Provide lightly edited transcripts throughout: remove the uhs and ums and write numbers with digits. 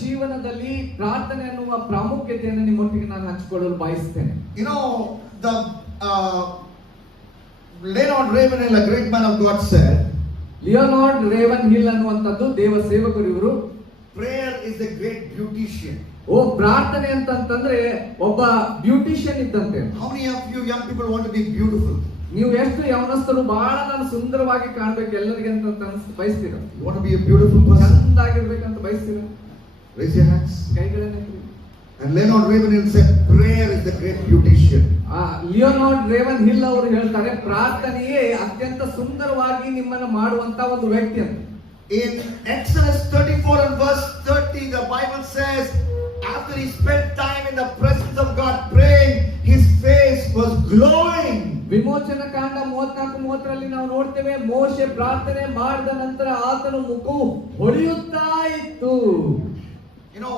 ಜೀವನದಲ್ಲಿ ಪ್ರಾರ್ಥನೆ ಅನ್ನುವ ಪ್ರಾಮುಖ್ಯತೆಯನ್ನು ನಿಮ್ಮೊಟ್ಟಿಗೆ ನಾನು ಹಂಚಿಕೊಳ್ಳಲು ಬಯಸ್ತೇನೆ. You know, the Leonard Ravenhill, a great man of God, said, Leonard raven hill ಅನ್ನುವಂಥದ್ದು ದೇವ ಸೇವಕರು ಇವರು, prayer is a great beautician. ಪ್ರಾರ್ಥನೆ ಅಂತಂದ್ರೆ ಒಬ್ಬ ಬ್ಯೂಟಿಷಿಯನ್ ಇದ್ದಂತೆ. How many of you young people want to be beautiful? ನೀವು ಎಷ್ಟು ಯೌವನಸ್ಥರು ಬಹಳ ನಾನು ಸುಂದರವಾಗಿ ಕಾಣಬೇಕು ಎಲ್ಲರಿಗೆ ಅಂತ ಬಯಸ್ತೀರಾ? You want to be a beautiful person? ಚಂದಾಗಿರ್ಬೇಕಂತ ಬಯಸ್ತೀರಾ? Raise your hands. ಕೈಗಳನ್ನು ಎತ್ತಿ. And Leonard Ravenhill said, prayer is the great beautician. Leonard raven hill ಅವರು ಹೇಳ್ತಾರೆ, ಪ್ರಾರ್ಥನೆಯೇ ಅತ್ಯಂತ ಸುಂದರವಾಗಿ ನಿಮ್ಮನ್ನು ಮಾಡುವಂತ ಒಂದು ವ್ಯಕ್ತಿ ಅಂತ. In Exodus 34 and verse 30, the Bible says, after he spent time in the presence of God praying, his face was glowing. ವಿಮೋಚನ ಕಾಂಡ 34:30 ನಾವು ನೋಡ್ತೇವೆ, ಮೋಶೆ ಪ್ರಾರ್ಥನೆ ಮಾಡಿದ ನಂತರ ಆತನ ಮುಖವು ಹೊಳೆಯುತ್ತಾ ಇತ್ತು. You know,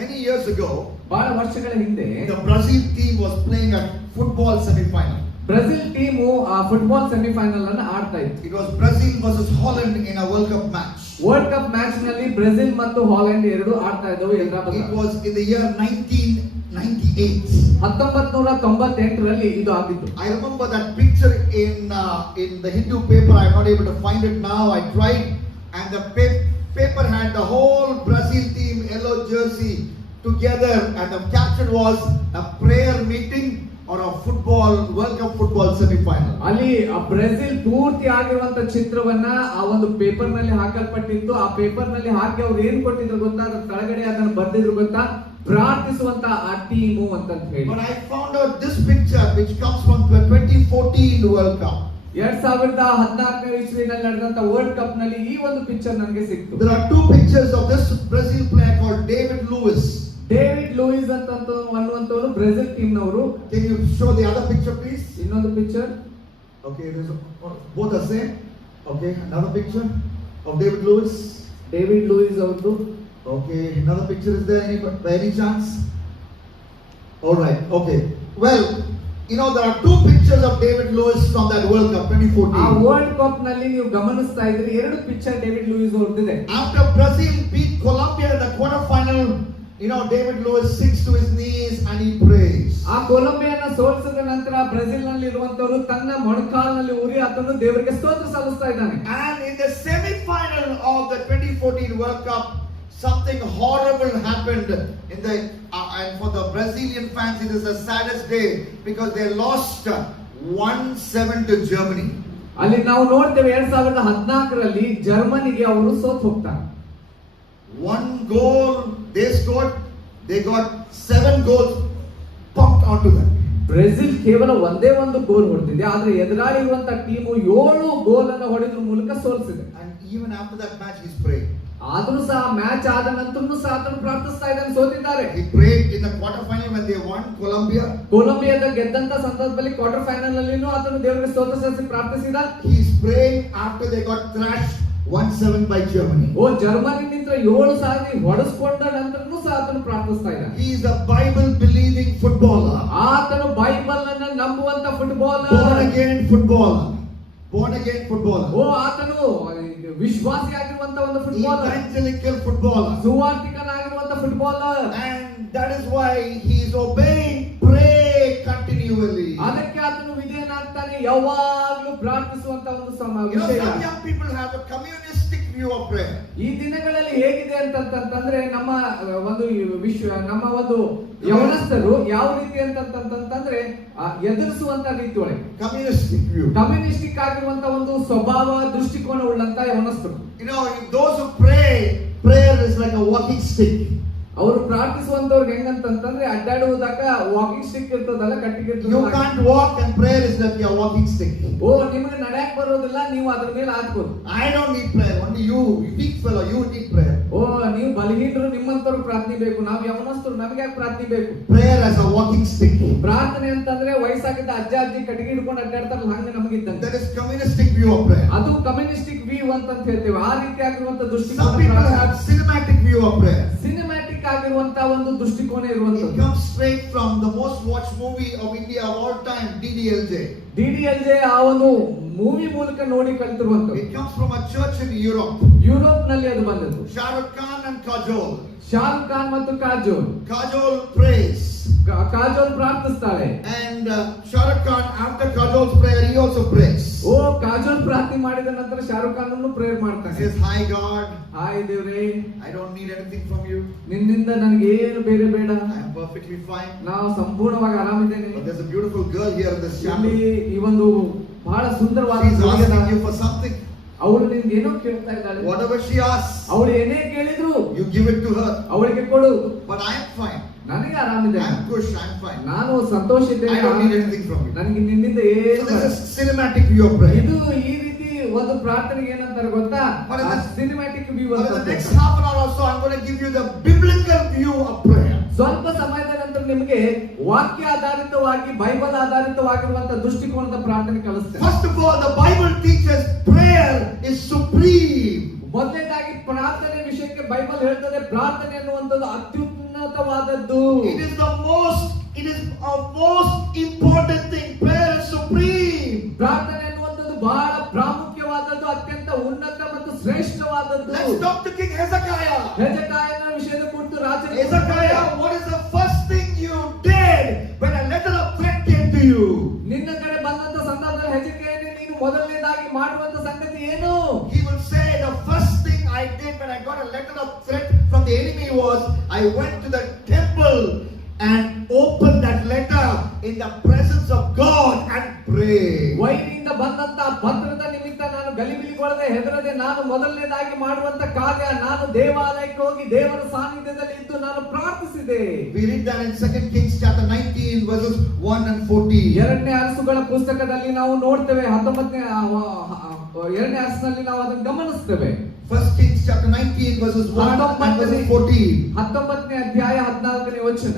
many years ago, ಬಹಳ ವರ್ಷಗಳ ಹಿಂದೆ the Brazil team was playing a football semi-final. Brazil team ಆ ಫುಟ್ಬಾಲ್ ಸೆಮಿಫೈನಲ್ ಅನ್ನು ಆಡ್ತಾ ಇತ್ತು. It was Brazil versus Holland in a World Cup match. World cup match ನಲ್ಲಿ ಬ್ರೆಜಿಲ್ ಮತ್ತು Holland ಎರಡು ಆಡ್ತಾ ಇದ್ದವು. It was in the year 1998. 1998ರಲ್ಲಿ ಇದು ಆಗಿತ್ತು. I remember that picture in the Hindu paper. I am not able to find it now. I tried, and the paper had the whole Brazil team yellow jersey together, and the caption was a prayer meeting or a football World Cup football semi-final. ಅಲ್ಲಿ Brazil ಪೂರ್ತಿ ಆಗಿರುವಂತ ಚಿತ್ರವನ್ನ ಆ ಒಂದು paper ನಲ್ಲಿ ಹಾಕಲ್ಪಟ್ಟಿತ್ತು. ಆ paper ನಲ್ಲಿ ಹಾಕಿ ಅವ್ರು ಏನ್ ಕೊಟ್ಟಿದ್ರು ಗೊತ್ತಾ, ಅದರ ಕೆಳಗಡೆ ಅದನ್ನು ಬರ್ದಿದ್ರು ಗೊತ್ತಾ, ಪ್ರಾರ್ಥಿಸುವಂತ ಆ ಟೀಮು ಅಂತ ಹೇಳಿ. But I found out this picture which comes from the 2014 World Cup. 2014 ಇಸ್ವಿನಲ್ಲಿ ನಡೆದಂತ ವರ್ಲ್ಡ್ ಕಪ್ ನಲ್ಲಿ ಈ ಒಂದು ಪಿಕ್ಚರ್ ನನಗೆ ಸಿಕ್ತು. There are two pictures of this Brazil player called David Luiz. David Luiz ಅನ್ನುವಂತವರು ಬ್ರೆಜಿಲ್ ಟೀಮ್ ನವರು. Can you show the other picture please? ಇನ್ನೊಂದು picture. Okay, both are same. Okay, another picture of David Luiz. David Louis ಅವರದು. Okay, another picture is there by any chance? All right. Okay. Well, you know, there are two pictures of David Luiz from that World Cup 2014. ಆ world cup ನಲ್ಲಿ ನೀವು ಗಮನಿಸ್ತಾ ಇದ್ರಿ, ಎರಡು picture David Luiz ಅವರದಿದೆ. After Brazil beat Colombia in the quarter final, you know, David Luiz sinks to his knees and he prays. ಆ ಕೊಲಂಬಿಯಾನ ಸೋಲಿಸಿದ ನಂತರ ಬ್ರೆಜಿಲ್ ನಲ್ಲಿ ಇರುವಂತವರು ತನ್ನ ಮೊಣಕಾಲಿನಲ್ಲಿ ಉರಿ ಆತನು ದೇವರಿಗೆ ಸ್ತೋತ್ರ ಸಲ್ಲಿಸ್ತಾ ಇದ್ದಾನೆ. And in the semi-final of the 2014 World Cup, something horrible happened in the and for the Brazilian fans it is the saddest day because they lost 1-7 to Germany. ಅಲ್ಲಿ ನಾವು ನೋಡ್ತೇವೆ 2014ರಲ್ಲಿ ಜರ್ಮನಿಗೆ ಅವರು ಸೋತು ಹೋಗ್ತಾರೆ. One goal they scored, they got 7 goals pumped onto them. Brazil ಕೇವಲ ಒಂದೇ ಒಂದು ಗೋಲ್ ಹೊಡೆದಿದೆ, ಆದ್ರೆ ಎದುರಾಳಿ ಇರುವಂತ ಟೀಮು 7 ಗೋಲ್ ಅನ್ನು ಹೊಡೆದ್ರ ಮೂಲಕ ಸೋಲಿಸಿದೆ. And even after that match he's praying. ಆದ್ರೂ ಸಹ ಮ್ಯಾಚ್ ಆದ ನಂತರನೂ ಸಹ ಆತನು ಪ್ರಾರ್ಥಿಸ್ತಾ ಇದ್ದಾನೆ, ಸೋತಿದ್ದಾರೆ. He prayed in the quarter final when they won Colombia. ಕೊಲಂಬಿಯಾದ ಗೆದ್ದಂತ ಸಂದರ್ಭದಲ್ಲಿ ಕ್ವಾರ್ಟರ್ ಫೈನಲ್ ಅಲ್ಲಿನೂ ಆತನು ದೇವರಿಗೆ ಸ್ತೋತ್ರ ಸಲ್ಲಿಸಿ ಪ್ರಾರ್ಥಿಸಿದ. He is praying after they got thrashed 1-7 by Germany. ಜರ್ಮನಿನಿಂದ 7 ಸಾರಿ ಹೊಡೆಸ್ಕೊಂಡ ನಂತರನೂ ಸಹ ಆತನು ಪ್ರಾರ್ಥಿಸ್ತಾ ಇದ್ದಾನೆ. He is a Bible believing footballer. ಆತನು ಬೈಬಲ್ ಅನ್ನು ನಂಬುವಂತ footballer. Born again footballer. Born again footballer. ಆತನು ವಿಶ್ವಾಸಿ ಆಗಿರುವಂತ ಒಂದು ಫುಟ್ಬಾಲರ್. Evangelical footballer. ಸುವಾರ್ತಿಕನಾಗಿರುವಂತ footballer. And that is why he is obeying, pray continually. ಅದಕ್ಕೆ ಆತನು ವಿಧೇಯನಾಗ್ತಾನೆ, ಯಾವಾಗಲೂ ಪ್ರಾರ್ಥಿಸುವಂತ ಒಂದು ವಿಷಯ. Some young people have a communistic view of prayer. ಈ ದಿನಗಳಲ್ಲಿ ಹೇಗಿದೆ ಅಂತಂದ್ರೆ ನಮ್ಮ ಒಂದು ಯವನಸ್ಥರು ಯಾವ ರೀತಿ ಅಂತಂದ್ರೆ ಎದುರಿಸುವಂತ ರೀತಿ ಒಳಗೆ ಕಮ್ಯುನಿಸ್ಟಿಕ್ ಆಗಿರುವಂತ ಒಂದು ಸ್ವಭಾವ ದೃಷ್ಟಿಕೋನ ಉಳ್ಳಂತ ಯವನಸ್ಥರು. You know, those who pray, prayer is like a walking stick. ಅವರು ಪ್ರಾರ್ಥಿಸುವಂತವ್ರಿಗೆ ಹೆಂಗಂತಂದ್ರೆ ಅಡ್ಡಾಡುವುದಕ್ಕ ವಾಕಿಂಗ್ ಸ್ಟಿಕ್ ಇರ್ತದಲ್ಲ, ಕಟ್ಟಿಗೆ. You can't walk and prayer is like your walking stick. ನಿಮಗೆ ನಡೆಯಕ್ ಬರೋದಿಲ್ಲ, ನೀವು ಅದ್ರ ಮೇಲೆ ಹಾಕ್ಬೋದು. I don't need prayer, only you weak fellow, you need prayer. ನೀವು ಬಲಹೀನರು, ನಿಮ್ಮಂತವ್ರು ಪ್ರಾರ್ಥನೆ ಬೇಕು, ನಾವು ಯವನಸ್ಥರು ನಮಗೆ ಯಾಕೆ ಪ್ರಾರ್ಥನೆ ಬೇಕು? Prayer as a walking stick. ಪ್ರಾರ್ಥನೆ ಅಂತಂದ್ರೆ ವಯಸ್ಸಾಗಿದ್ದ ಅಜ್ಜಿ ಕಟ್ಟಿಗೆ ಹಿಡ್ಕೊಂಡು ಅಡ್ಡಾಡ್ತಾರಲ್ಲ, ಹಂಗ ನಮಗಿದ್ದಂತೆ. That is communistic view of prayer. ಅದು ಕಮ್ಯುನಿಸ್ಟಿಕ್ ವ್ಯೂ ಅಂತ ಹೇಳ್ತೇವೆ. ಆ ರೀತಿ ಆಗಿರುವಂತ ದೃಷ್ಟಿಕೋನ. Some people have cinematic view of prayer. Cinematic ಆಗಿರುವಂತ ಒಂದು ದೃಷ್ಟಿಕೋನ ಇರುವಂತದ್ದು. It comes straight from the most watched movie of India of all time, DDLJ. DDLJ ಆ ಒಂದು ಮೂವಿ ಮೂಲಕ ನೋಡಿ ಕಲಿತಿರುವಂತದ್ದು. It comes from a church in Europe. Europe ನಲ್ಲಿ ಅದು ಬಂದದ್ದು. Sharon Rukh Khan and Kajol. Shahrukh Khan ಮತ್ತು Kajol. Kajol prays. Kajol ಪ್ರಾರ್ಥಿಸ್ತಾಳೆ. And Shah Rukh Khan, after Kajol's prayer, he also prays. ಓ ಕಾಜೋಲ್ ಪ್ರಾರ್ಥನೆ ಮಾಡಿದ ನಂತರ ಶಾರುಖ್ ಖಾನ್ ಅನ್ನು ಪ್ರೇಯರ್ He ಮಾಡ್ತಾನೆ. says, "Hi God, ಹಾಯ್ ದೇವ್ರೇ, I don't need anything from you. ನಿನ್ನಿಂದ ನನಗೆ ಏನು ಬೇರೆ ಬೇಡ, I am perfectly fine." ನಾವು ಸಂಪೂರ್ಣವಾಗಿ ಆರಾಮಿದ್ದೇನೆ. But there's a beautiful girl here in this chapel. ಇಲ್ಲಿ ಈ ಒಂದು ಬಹಳ ಸುಂದರವಾದ She's ಹುಡುಗಿಯನ್ನ asking you for something. ಅವಳು ನಿನ್ಗೆ ಏನೋ ಕೇಳ್ತಾ ಇದ್ದಾಳೆ. Whatever she asks, ಅವಳು ಏನೇ ಕೇಳಿದ್ರು you give it to her. ಅವಳಿಗೆ ಕೊಡು. But I am fine. ನನಗೆ ಆರಾಮಿದೆ, I am kush, I am fine. ನಾನು ಸಂತೋಷ ಇದ್ದೇನೆ, I don't need anything from you. ನನಗೆ ನಿನ್ನಿಂದ So ಏನು this is cinematic view of prayer. ಇದು ಈ ರೀತಿ ಒಂದು ಪ್ರಾರ್ಥನೆಗೆ ಏನಂತಾರೆ ಗೊತ್ತಾ, But in the- cinematic view But ಅಂತ. in the next half an hour or so, I'm going to give you the biblical view of prayer. ಸ್ವಲ್ಪ ಸಮಯದ ನಂತರ ನಿಮಗೆ ವಾಕ್ಯ ಆಧಾರಿತವಾಗಿ ಬೈಬಲ್ ಆಧಾರಿತವಾಗಿರುವಂತಹ ದೃಷ್ಟಿಕೋನದ ಪ್ರಾರ್ಥನೆ ಕಲಿಸ್ತೇನೆ. First of all, the Bible teaches prayer is supreme. ಮೊದಲನೇದಾಗಿ ಪ್ರಾರ್ಥನೆ ವಿಷಯಕ್ಕೆ ಬೈಬಲ್ ಹೇಳ್ತದೆ, ಪ್ರಾರ್ಥನೆ ಅನ್ನುವಂಥದ್ದು ಅತ್ಯುನ್ನತವಾದದ್ದು. It is a most important thing. Prayer is supreme. ಪ್ರಾರ್ಥನೆ ಅನ್ನುವಂಥದ್ದು ಬಹಳ ಪ್ರಾಮುಖ್ಯವಾದದ್ದು, ಅತ್ಯಂತ ಉನ್ನತ ಮತ್ತು ಶ್ರೇಷ್ಠವಾದದ್ದು. Let's talk to King Hezekiah. ಹೆಜೆಕಾಯನ ವಿಷಯದ ಕುರಿತು ರಾಜನ Hezekiah, what is the first thing you did when a letter of threat came to you? ನಿನ್ನ ಕಡೆ ಬಂದಂತ ಸಂದರ್ಭದಲ್ಲಿ ಹೆಜೆಕಾಯನೇ ನೀನು ಮೊದಲನೇದಾಗಿ ಮಾಡುವಂತ ಸಂಗತಿ ಏನು? He will say, the first thing I did when I got a letter of threat from the enemy was I went to the temple and opened that letter in the presence of God and prayed. ವೈರಿಯಿಂದ ಬಂದಂತ ಭದ್ರದ ನಿಮಿತ್ತ ನಾನು ಗಲಿಬಿಲಿಗೊಳ್ಳದೆ ಹೆದರದೆ ನಾನು ಮೊದಲನೇದಾಗಿ ಮಾಡುವಂತ ಕಾರ್ಯ, ನಾನು ದೇವಾಲಯಕ್ಕೆ ಹೋಗಿ ದೇವರ ಸಾನ್ನಿಧ್ಯದಲ್ಲಿ ಇದ್ದು ನಾನು ಪ್ರಾರ್ಥಿಸಿದೆ. We read that in 2 Kings chapter 19 verses 1 and 14. ಎರಡನೇ ಅರಸುಗಳ ಪುಸ್ತಕದಲ್ಲಿ ನಾವು ನೋಡ್ತೇವೆ, 19ನೇ ಎರಡನೇ ಅರಸಿನಲ್ಲಿ ನಾವು ಅದನ್ನು ಗಮನಿಸ್ತೇವೆ. 1 Kings chapter 19 verses 1 and verses 14. 19ನೇ ಅಧ್ಯಾಯ 14ನೇ ವಚನ.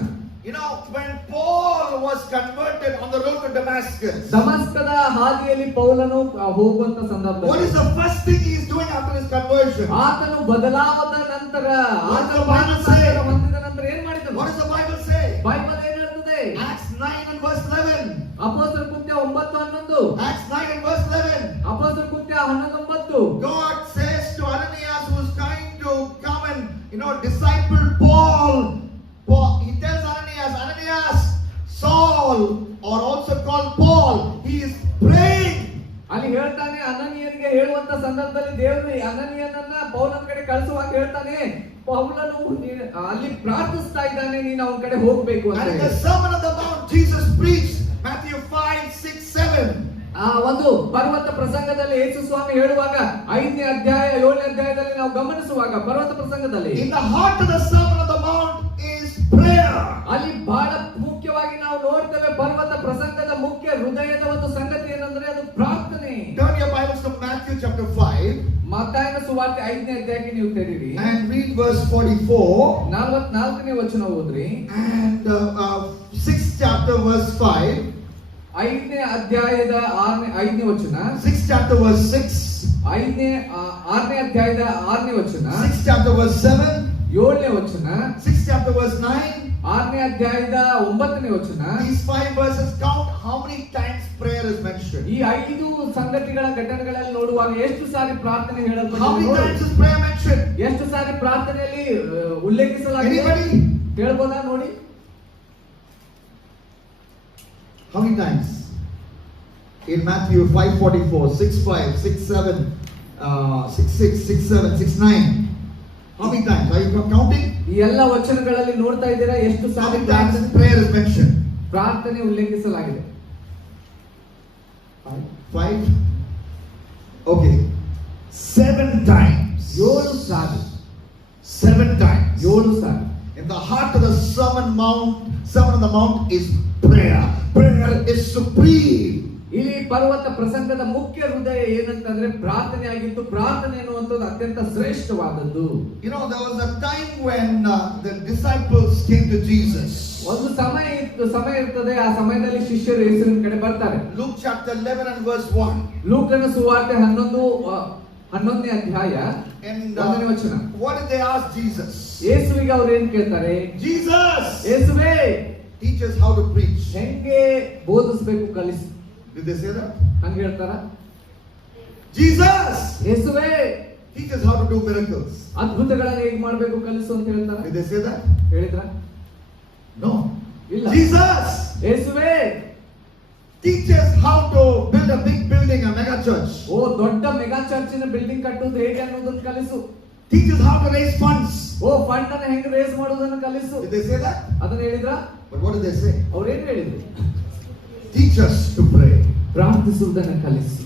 You know, when Paul was converted on the road to Damascus, ದಮಸ್ಕದ ಹಾದಿಯಲ್ಲಿ ಪೌಲನು ಹೋಗುವಂತ what ಸಂದರ್ಭದಲ್ಲಿ is the first thing he is doing after his conversion? ಆತನು ಬದಲಾವದ ನಂತರ, What does ಆತನು the Bible say? ಹೊಂದಿದ ನಂತರ ಏನ್ ಮಾಡಿದನು? What does the Bible say? Bible ಏನ್ ಹೇಳ್ತದೆ? Acts 9 and verse 11. ಅಪೊಸ್ತಲರ ಕೃತ್ಯ 9:11. Acts 9 and verse 11. ಅಪೊಸ್ತಲರ ಕೃತ್ಯ 11:9. God says to Ananias, who is trying to come and disciple Paul, he tells Ananias, Saul, or also called Paul, he is praying. ಅಲ್ಲಿ ಹೇಳ್ತಾನೆ, ಅನನೀಯನಿಗೆ ಹೇಳುವಂತ ಸಂದರ್ಭದಲ್ಲಿ ದೇವರು ಅನನೀಯನನ್ನ ಪೌಲನ ಕಡೆ ಕಳಿಸುವಾಗ ಹೇಳ್ತಾನೆ, ಪೌಲನು ಅಲ್ಲಿ ಪ್ರಾರ್ಥಿಸ್ತಾ ಇದ್ದಾನೆ, ನೀನು ಅವನ ಕಡೆ ಹೋಗ್ಬೇಕು ಅಂತ And in ಹೇಳಿ. the Sermon on the Mount, Jesus preached Matthew 5, 6, 7. ಆ ಒಂದು ಪರ್ವತ ಪ್ರಸಂಗದಲ್ಲಿ ಯೇಸು ಸ್ವಾಮಿ ಹೇಳುವಾಗ 5ನೇ ಅಧ್ಯಾಯ 7ನೇ ಅಧ್ಯಾಯದಲ್ಲಿ ನಾವು ಗಮನಿಸುವಾಗ ಪರ್ವತ ಪ್ರಸಂಗದಲ್ಲಿ In the heart of the Sermon on the Mount is prayer. ಅಲ್ಲಿ ಬಹಳ ಮುಖ್ಯವಾಗಿ ನಾವು ನೋಡ್ತೇವೆ, ಪರ್ವತ ಪ್ರಸಂಗದ ಮುಖ್ಯ ಹೃದಯದ ಒಂದು ಸಂಗತಿ ಏನಂದ್ರೆ ಅದು ಪ್ರಾರ್ಥನೆ. Turn your Bibles to Matthew chapter 5 ಮತ್ತಾಯನ ಸುವಾರ್ತೆ 5ನೇ ಅಧ್ಯಾಯಕ್ಕೆ ನೀವು ತೆರೀರಿ. and read verse 44 44ನೇ ವಚನ ಓದ್ರಿ. and 6th chapter verse 5. 5ನೇ ಅಧ್ಯಾಯದ 5ನೇ ವಚನ. 6th chapter verse 6. 6ನೇ ಅಧ್ಯಾಯದ 6ನೇ ವಚನ. 6th chapter verse 7. 7ನೇ ವಚನ. 6th chapter verse 9. 6ನೇ ಅಧ್ಯಾಯದ 9ನೇ ವಚನ. These 5 verses count how many times prayer is mentioned. ಈ 5 ಸಂಗತಿಗಳ ಘಟನೆಗಳಲ್ಲಿ ನೋಡುವಾಗ ಎಷ್ಟು ಸಾರಿ ಪ್ರಾರ್ಥನೆ How many ಹೇಳಲ್ಪಟ್ಟಿದೆ? times is prayer mentioned? ಎಷ್ಟು ಸಾರಿ ಪ್ರಾರ್ಥನೆಯಲ್ಲಿ ಉಲ್ಲೇಖಿಸಲಾಗಿದೆ? Anybody? ಹೇಳ್ಬೋದಾ ನೋಡಿ? How many times? In Matthew 5:44, 6:5, 6:7, 6:6, 6:7, 6:9. How many times? Are you counting? ಈ ಎಲ್ಲ ವಚನಗಳಲ್ಲಿ ನೋಡ್ತಾ ಇದ್ದೀರಾ ಎಷ್ಟು How sorry many times prayer is mentioned? ಪ್ರಾರ್ಥನೆ ಉಲ್ಲೇಖಿಸಲಾಗಿದೆ? 5? Okay. 7 times. 7 sorry. 7 times. 7 sorry. In the heart of the Sermon on the Mount is prayer. Prayer is supreme. ಇಲ್ಲಿ ಪರ್ವತ ಪ್ರಸಂಗದ ಮುಖ್ಯ ಹೃದಯ ಏನಂತಂದ್ರೆ ಪ್ರಾರ್ಥನೆ ಆಗಿತ್ತು. ಪ್ರಾರ್ಥನೆ ಅನ್ನುವಂಥದ್ದು ಅತ್ಯಂತ ಶ್ರೇಷ್ಠವಾದದ್ದು. You know, there was a time when the disciples came to Jesus. ಒಂದು ಸಮಯ ಇರ್ತದೆ, ಆ ಸಮಯದಲ್ಲಿ ಶಿಷ್ಯರು ಯೇಸುವಿನ ಕಡೆ ಬರ್ತಾರೆ. Luke chapter 11 and verse 1. ಲೂಕನ ಸುವಾರ್ತೆ 11ನೇ ಅಧ್ಯಾಯ And 1ನೇ ವಚನ. what did they ask Jesus? ಯೇಸುವಿಗೆ ಅವರು ಏನ್ ಕೇಳ್ತಾರೆ? Jesus, ಯೇಸುವೇ, teach us how to preach. ಹೆಂಗೆ ಬೋಧಿಸಬೇಕು ಕಲಿಸು. Did they say that? ಹಂಗ ಹೇಳ್ತಾರ? Jesus, ಯೇಸುವೇ, teach us how to do miracles. ಅದ್ಭುತಗಳನ್ನು ಹೇಗೆ ಮಾಡಬೇಕು ಕಲಿಸು ಅಂತ ಹೇಳ್ತಾರೆ. Did they say that? ಹೇಳಿದ್ರ? No. ಇಲ್ಲ. Jesus ಯೇಸುವೇ teach us how to build a big building, a mega church. ಓ ದೊಡ್ಡ ಮೆಗಾ ಚರ್ಚಿನ ಬಿಲ್ಡಿಂಗ್ ಕಟ್ಟುವುದು ಹೇಗೆ ಅನ್ನೋದನ್ನು ಕಲಿಸು. Teach us how to raise funds. ಓ ಫಂಡ್ ಅನ್ನು ಹೆಂಗೆ ರೇಸ್ ಮಾಡೋದನ್ನು ಕಲಿಸು. Did they say that? ಅದನ್ನ ಹೇಳಿದ್ರ? But what did they say? ಅವ್ರು ಏನು ಹೇಳಿದ್ರು? Teach us to pray. ಪ್ರಾರ್ಥಿಸುವುದನ್ನು ಕಲಿಸು.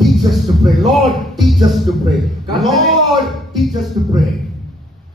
Teach us to pray. Lord, teach us to pray. Lord, teach us to pray.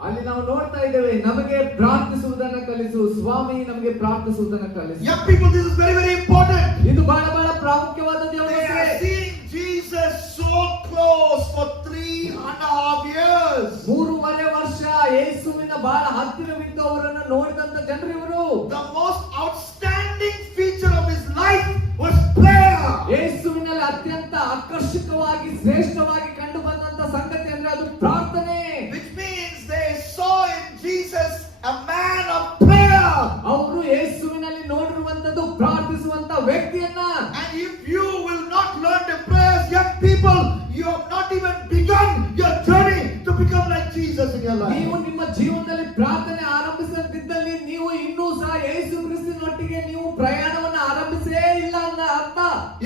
ಅಲ್ಲಿ ನಾವು ನೋಡ್ತಾ ಇದ್ದೇವೆ, ನಮಗೆ ಪ್ರಾರ್ಥಿಸುವುದನ್ನು ಕಲಿಸು ಸ್ವಾಮಿ, ನಮಗೆ ಪ್ರಾರ್ಥಿಸುವುದನ್ನು ಕಲಿಸು. Young people, this is very, very important. ಇದು ಬಹಳ ಬಹಳ ಪ್ರಾಮುಖ್ಯವಾದದ್ದು. They are seeing Jesus so close for 3.5 years. 3.5 ವರ್ಷ ಯೇಸುವಿನ ಬಹಳ ಹತ್ತಿರವಿದ್ದು ಅವರನ್ನು ನೋಡಿದಂತ ಜನರು ಇವರು. The most outstanding feature of his life was prayer. ಯೇಸುವಿನಲ್ಲಿ ಅತ್ಯಂತ ಆಕರ್ಷಕವಾಗಿ ಶ್ರೇಷ್ಠವಾಗಿ ಕಂಡು ಬಂದಂತ ಸಂಗತಿ ಅಂದ್ರೆ ಅದು ಪ್ರಾರ್ಥನೆ. Which means they saw in Jesus a man of prayer. ಅವರು ಯೇಸುವಿನಲ್ಲಿ ನೋಡಿರುವಂತದ್ದು ಪ್ರಾರ್ಥಿಸುವಂತ ವ್ಯಕ್ತಿಯನ್ನ. And if you will not learn the prayers, young people, you have not even begun your journey to become like Jesus in your life. ನೀವು ನಿಮ್ಮ ಜೀವನದಲ್ಲಿ ಪ್ರಾರ್ಥನೆ ಆರಂಭಿಸದಿದ್ದಲ್ಲಿ ನೀವು ಇನ್ನೂ ಸಹ ಯೇಸು ಕ್ರಿಸ್ತನೊಟ್ಟಿಗೆ ನೀವು ಪ್ರಯಾಣವನ್ನು ಆರಂಭಿಸೇ ಇಲ್ಲ ಅಂತ ಅರ್ಥ.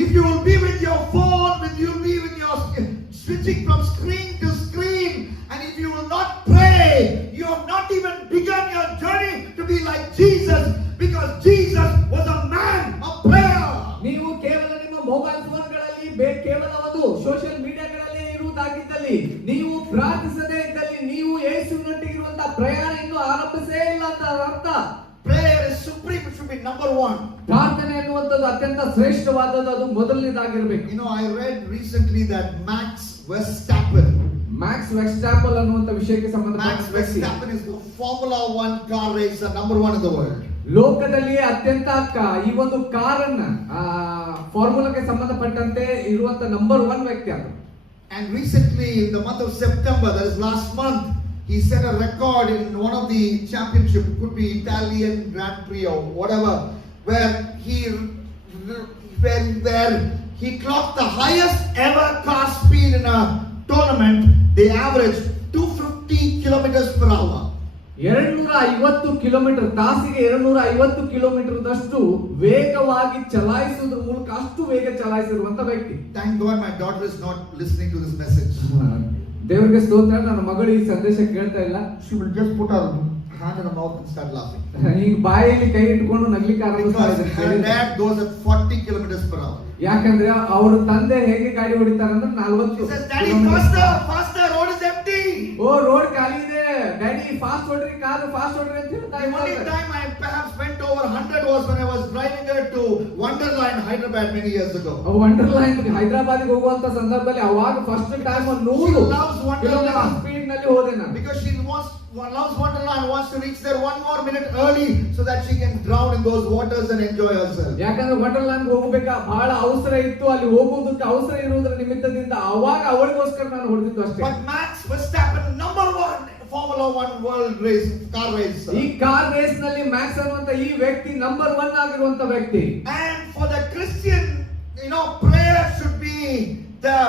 If you will be with your phone, you'll be with your switching from screen to screen, and if you will not pray, you have not even begun your journey to be like Jesus, because Jesus was a man of prayer. ನೀವು ಕೇವಲ ನಿಮ್ಮ mobile ಫೋನ್ಗಳಲ್ಲಿ ಕೇವಲ ಒಂದು social ಮೀಡಿಯಾಗಳಲ್ಲಿ ಇರುವುದಾಗಿದ್ದಲ್ಲಿ, ನೀವು ಪ್ರಾರ್ಥಿಸದೇ ಇದ್ದಲ್ಲಿ ನೀವು ಯೇಸುವಿನೊಟ್ಟಿಗೆ ಇರುವಂತಹ ಪ್ರಯಾಣ ಇನ್ನೂ ಆರಂಭಿಸೇ ಇಲ್ಲ ಅಂತ ಅರ್ಥ. Prayer is supreme, it should be number one. ಪ್ರಾರ್ಥನೆ ಅನ್ನುವಂಥದ್ದು ಅತ್ಯಂತ ಶ್ರೇಷ್ಠವಾದದ್ದು, ಅದು ಮೊದಲನೇದಾಗಿರ್ಬೇಕು. You know, I read recently that Max Verstappen ಅನ್ನುವಂತ ವಿಷಯಕ್ಕೆ ಸಂಬಂಧಪಟ್ಟ Max Verstappen is the Formula 1 car racer, number 1 in the world. ಲೋಕದಲ್ಲಿಯೇ ಅತ್ಯಂತ ಈ ಒಂದು ಕಾರನ್ನ ಫಾರ್ಮುಲಾಕ್ಕೆ ಸಂಬಂಧಪಟ್ಟಂತೆ ಇರುವಂತ ನಂಬರ್ 1 ವ್ಯಕ್ತಿ ಅದು. And recently in the month of September, that is last month, he set a record in one of the championship, could be Italian Grand Prix or whatever, where he clocked the highest ever car speed in a tournament. They averaged 250 kilometers per hour. 250 kilometre ತಾಸಿಗೆ 250 ಕಿಲೋಮೀಟರ್ದಷ್ಟು ವೇಗವಾಗಿ ಚಲಾಯಿಸುವುದರ ಮೂಲಕ ಅಷ್ಟು ವೇಗ ಚಲಾಯಿಸಿರುವಂತ ವ್ಯಕ್ತಿ. Thank God my daughter is not listening to this message. ದೇವರಿಗೆ ಸ್ತೋತ್ರ, ನನ್ನ ಮಗಳು ಈ ಸಂದೇಶ ಕೇಳ್ತಾ ಇಲ್ಲ. She will just put her hand in her mouth and start laughing. ಈಗ ಬಾಯಲ್ಲಿ ಕೈ ಇಟ್ಕೊಂಡು ನಗ್ಲಿಕ್ಕೆ ಆರಂಭಿಸ್ತಾ Because her ಇದ್ದಾರೆ. dad goes at 40 kilometers per hour. ಯಾಕಂದ್ರೆ ಅವ್ರ ತಂದೆ ಹೇಗೆ ಗಾಡಿ ಹೊಡಿತಾರೆ ಅಂದ್ರೆ 40. He says, Daddy, faster, road is empty. ಓ ರೋಡ್ ಖಾಲಿ ಇದೆ ಡ್ಯಾಡಿ, ಫಾಸ್ಟ್ ಹೊಡ್ರಿ, ಕಾರು ಫಾಸ್ಟ್ ಹೊಡ್ರಿ ಅಂತ ಹೇಳ್ತಾ The only time I perhaps went over 100 was when I was driving her to Wonderland, Hyderabad many years ago. Wonderland ಹೈದರಾಬಾದ್ಗೆ ಹೋಗುವಂತ ಸಂದರ್ಭದಲ್ಲಿ ಅವಾಗ first time 100 loves Wonderland. Speed ನಲ್ಲಿ ಹೋದೆ ನಾನು. Because she loves Wonderland, wants to reach there 1 more minute early so that she can drown in those waters and enjoy herself. ಯಾಕಂದ್ರೆ wonderland ಹೋಗಬೇಕಾ ಬಹಳ ಅವಸರ ಇತ್ತು, ಅಲ್ಲಿ ಹೋಗುವುದಕ್ಕೆ ಅವಸರ ಇರುವುದರ ನಿಮಿತ್ತದಿಂದ ಅವಾಗ ಅವಳಿಗೋಸ್ಕರ ನಾನು ಹೊಡೆದಿದ್ದು ಅಷ್ಟೇ. But Max Verstappen, number 1 Formula 1 world race car racer. ಈ ಕಾರ್ ರೇಸ್ ನಲ್ಲಿ ಮ್ಯಾಕ್ಸ್ ಅನ್ನುವಂತ ಈ ವ್ಯಕ್ತಿ ನಂಬರ್ 1 ಆಗಿರುವಂತ ವ್ಯಕ್ತಿ. And for the Christian, prayer should be the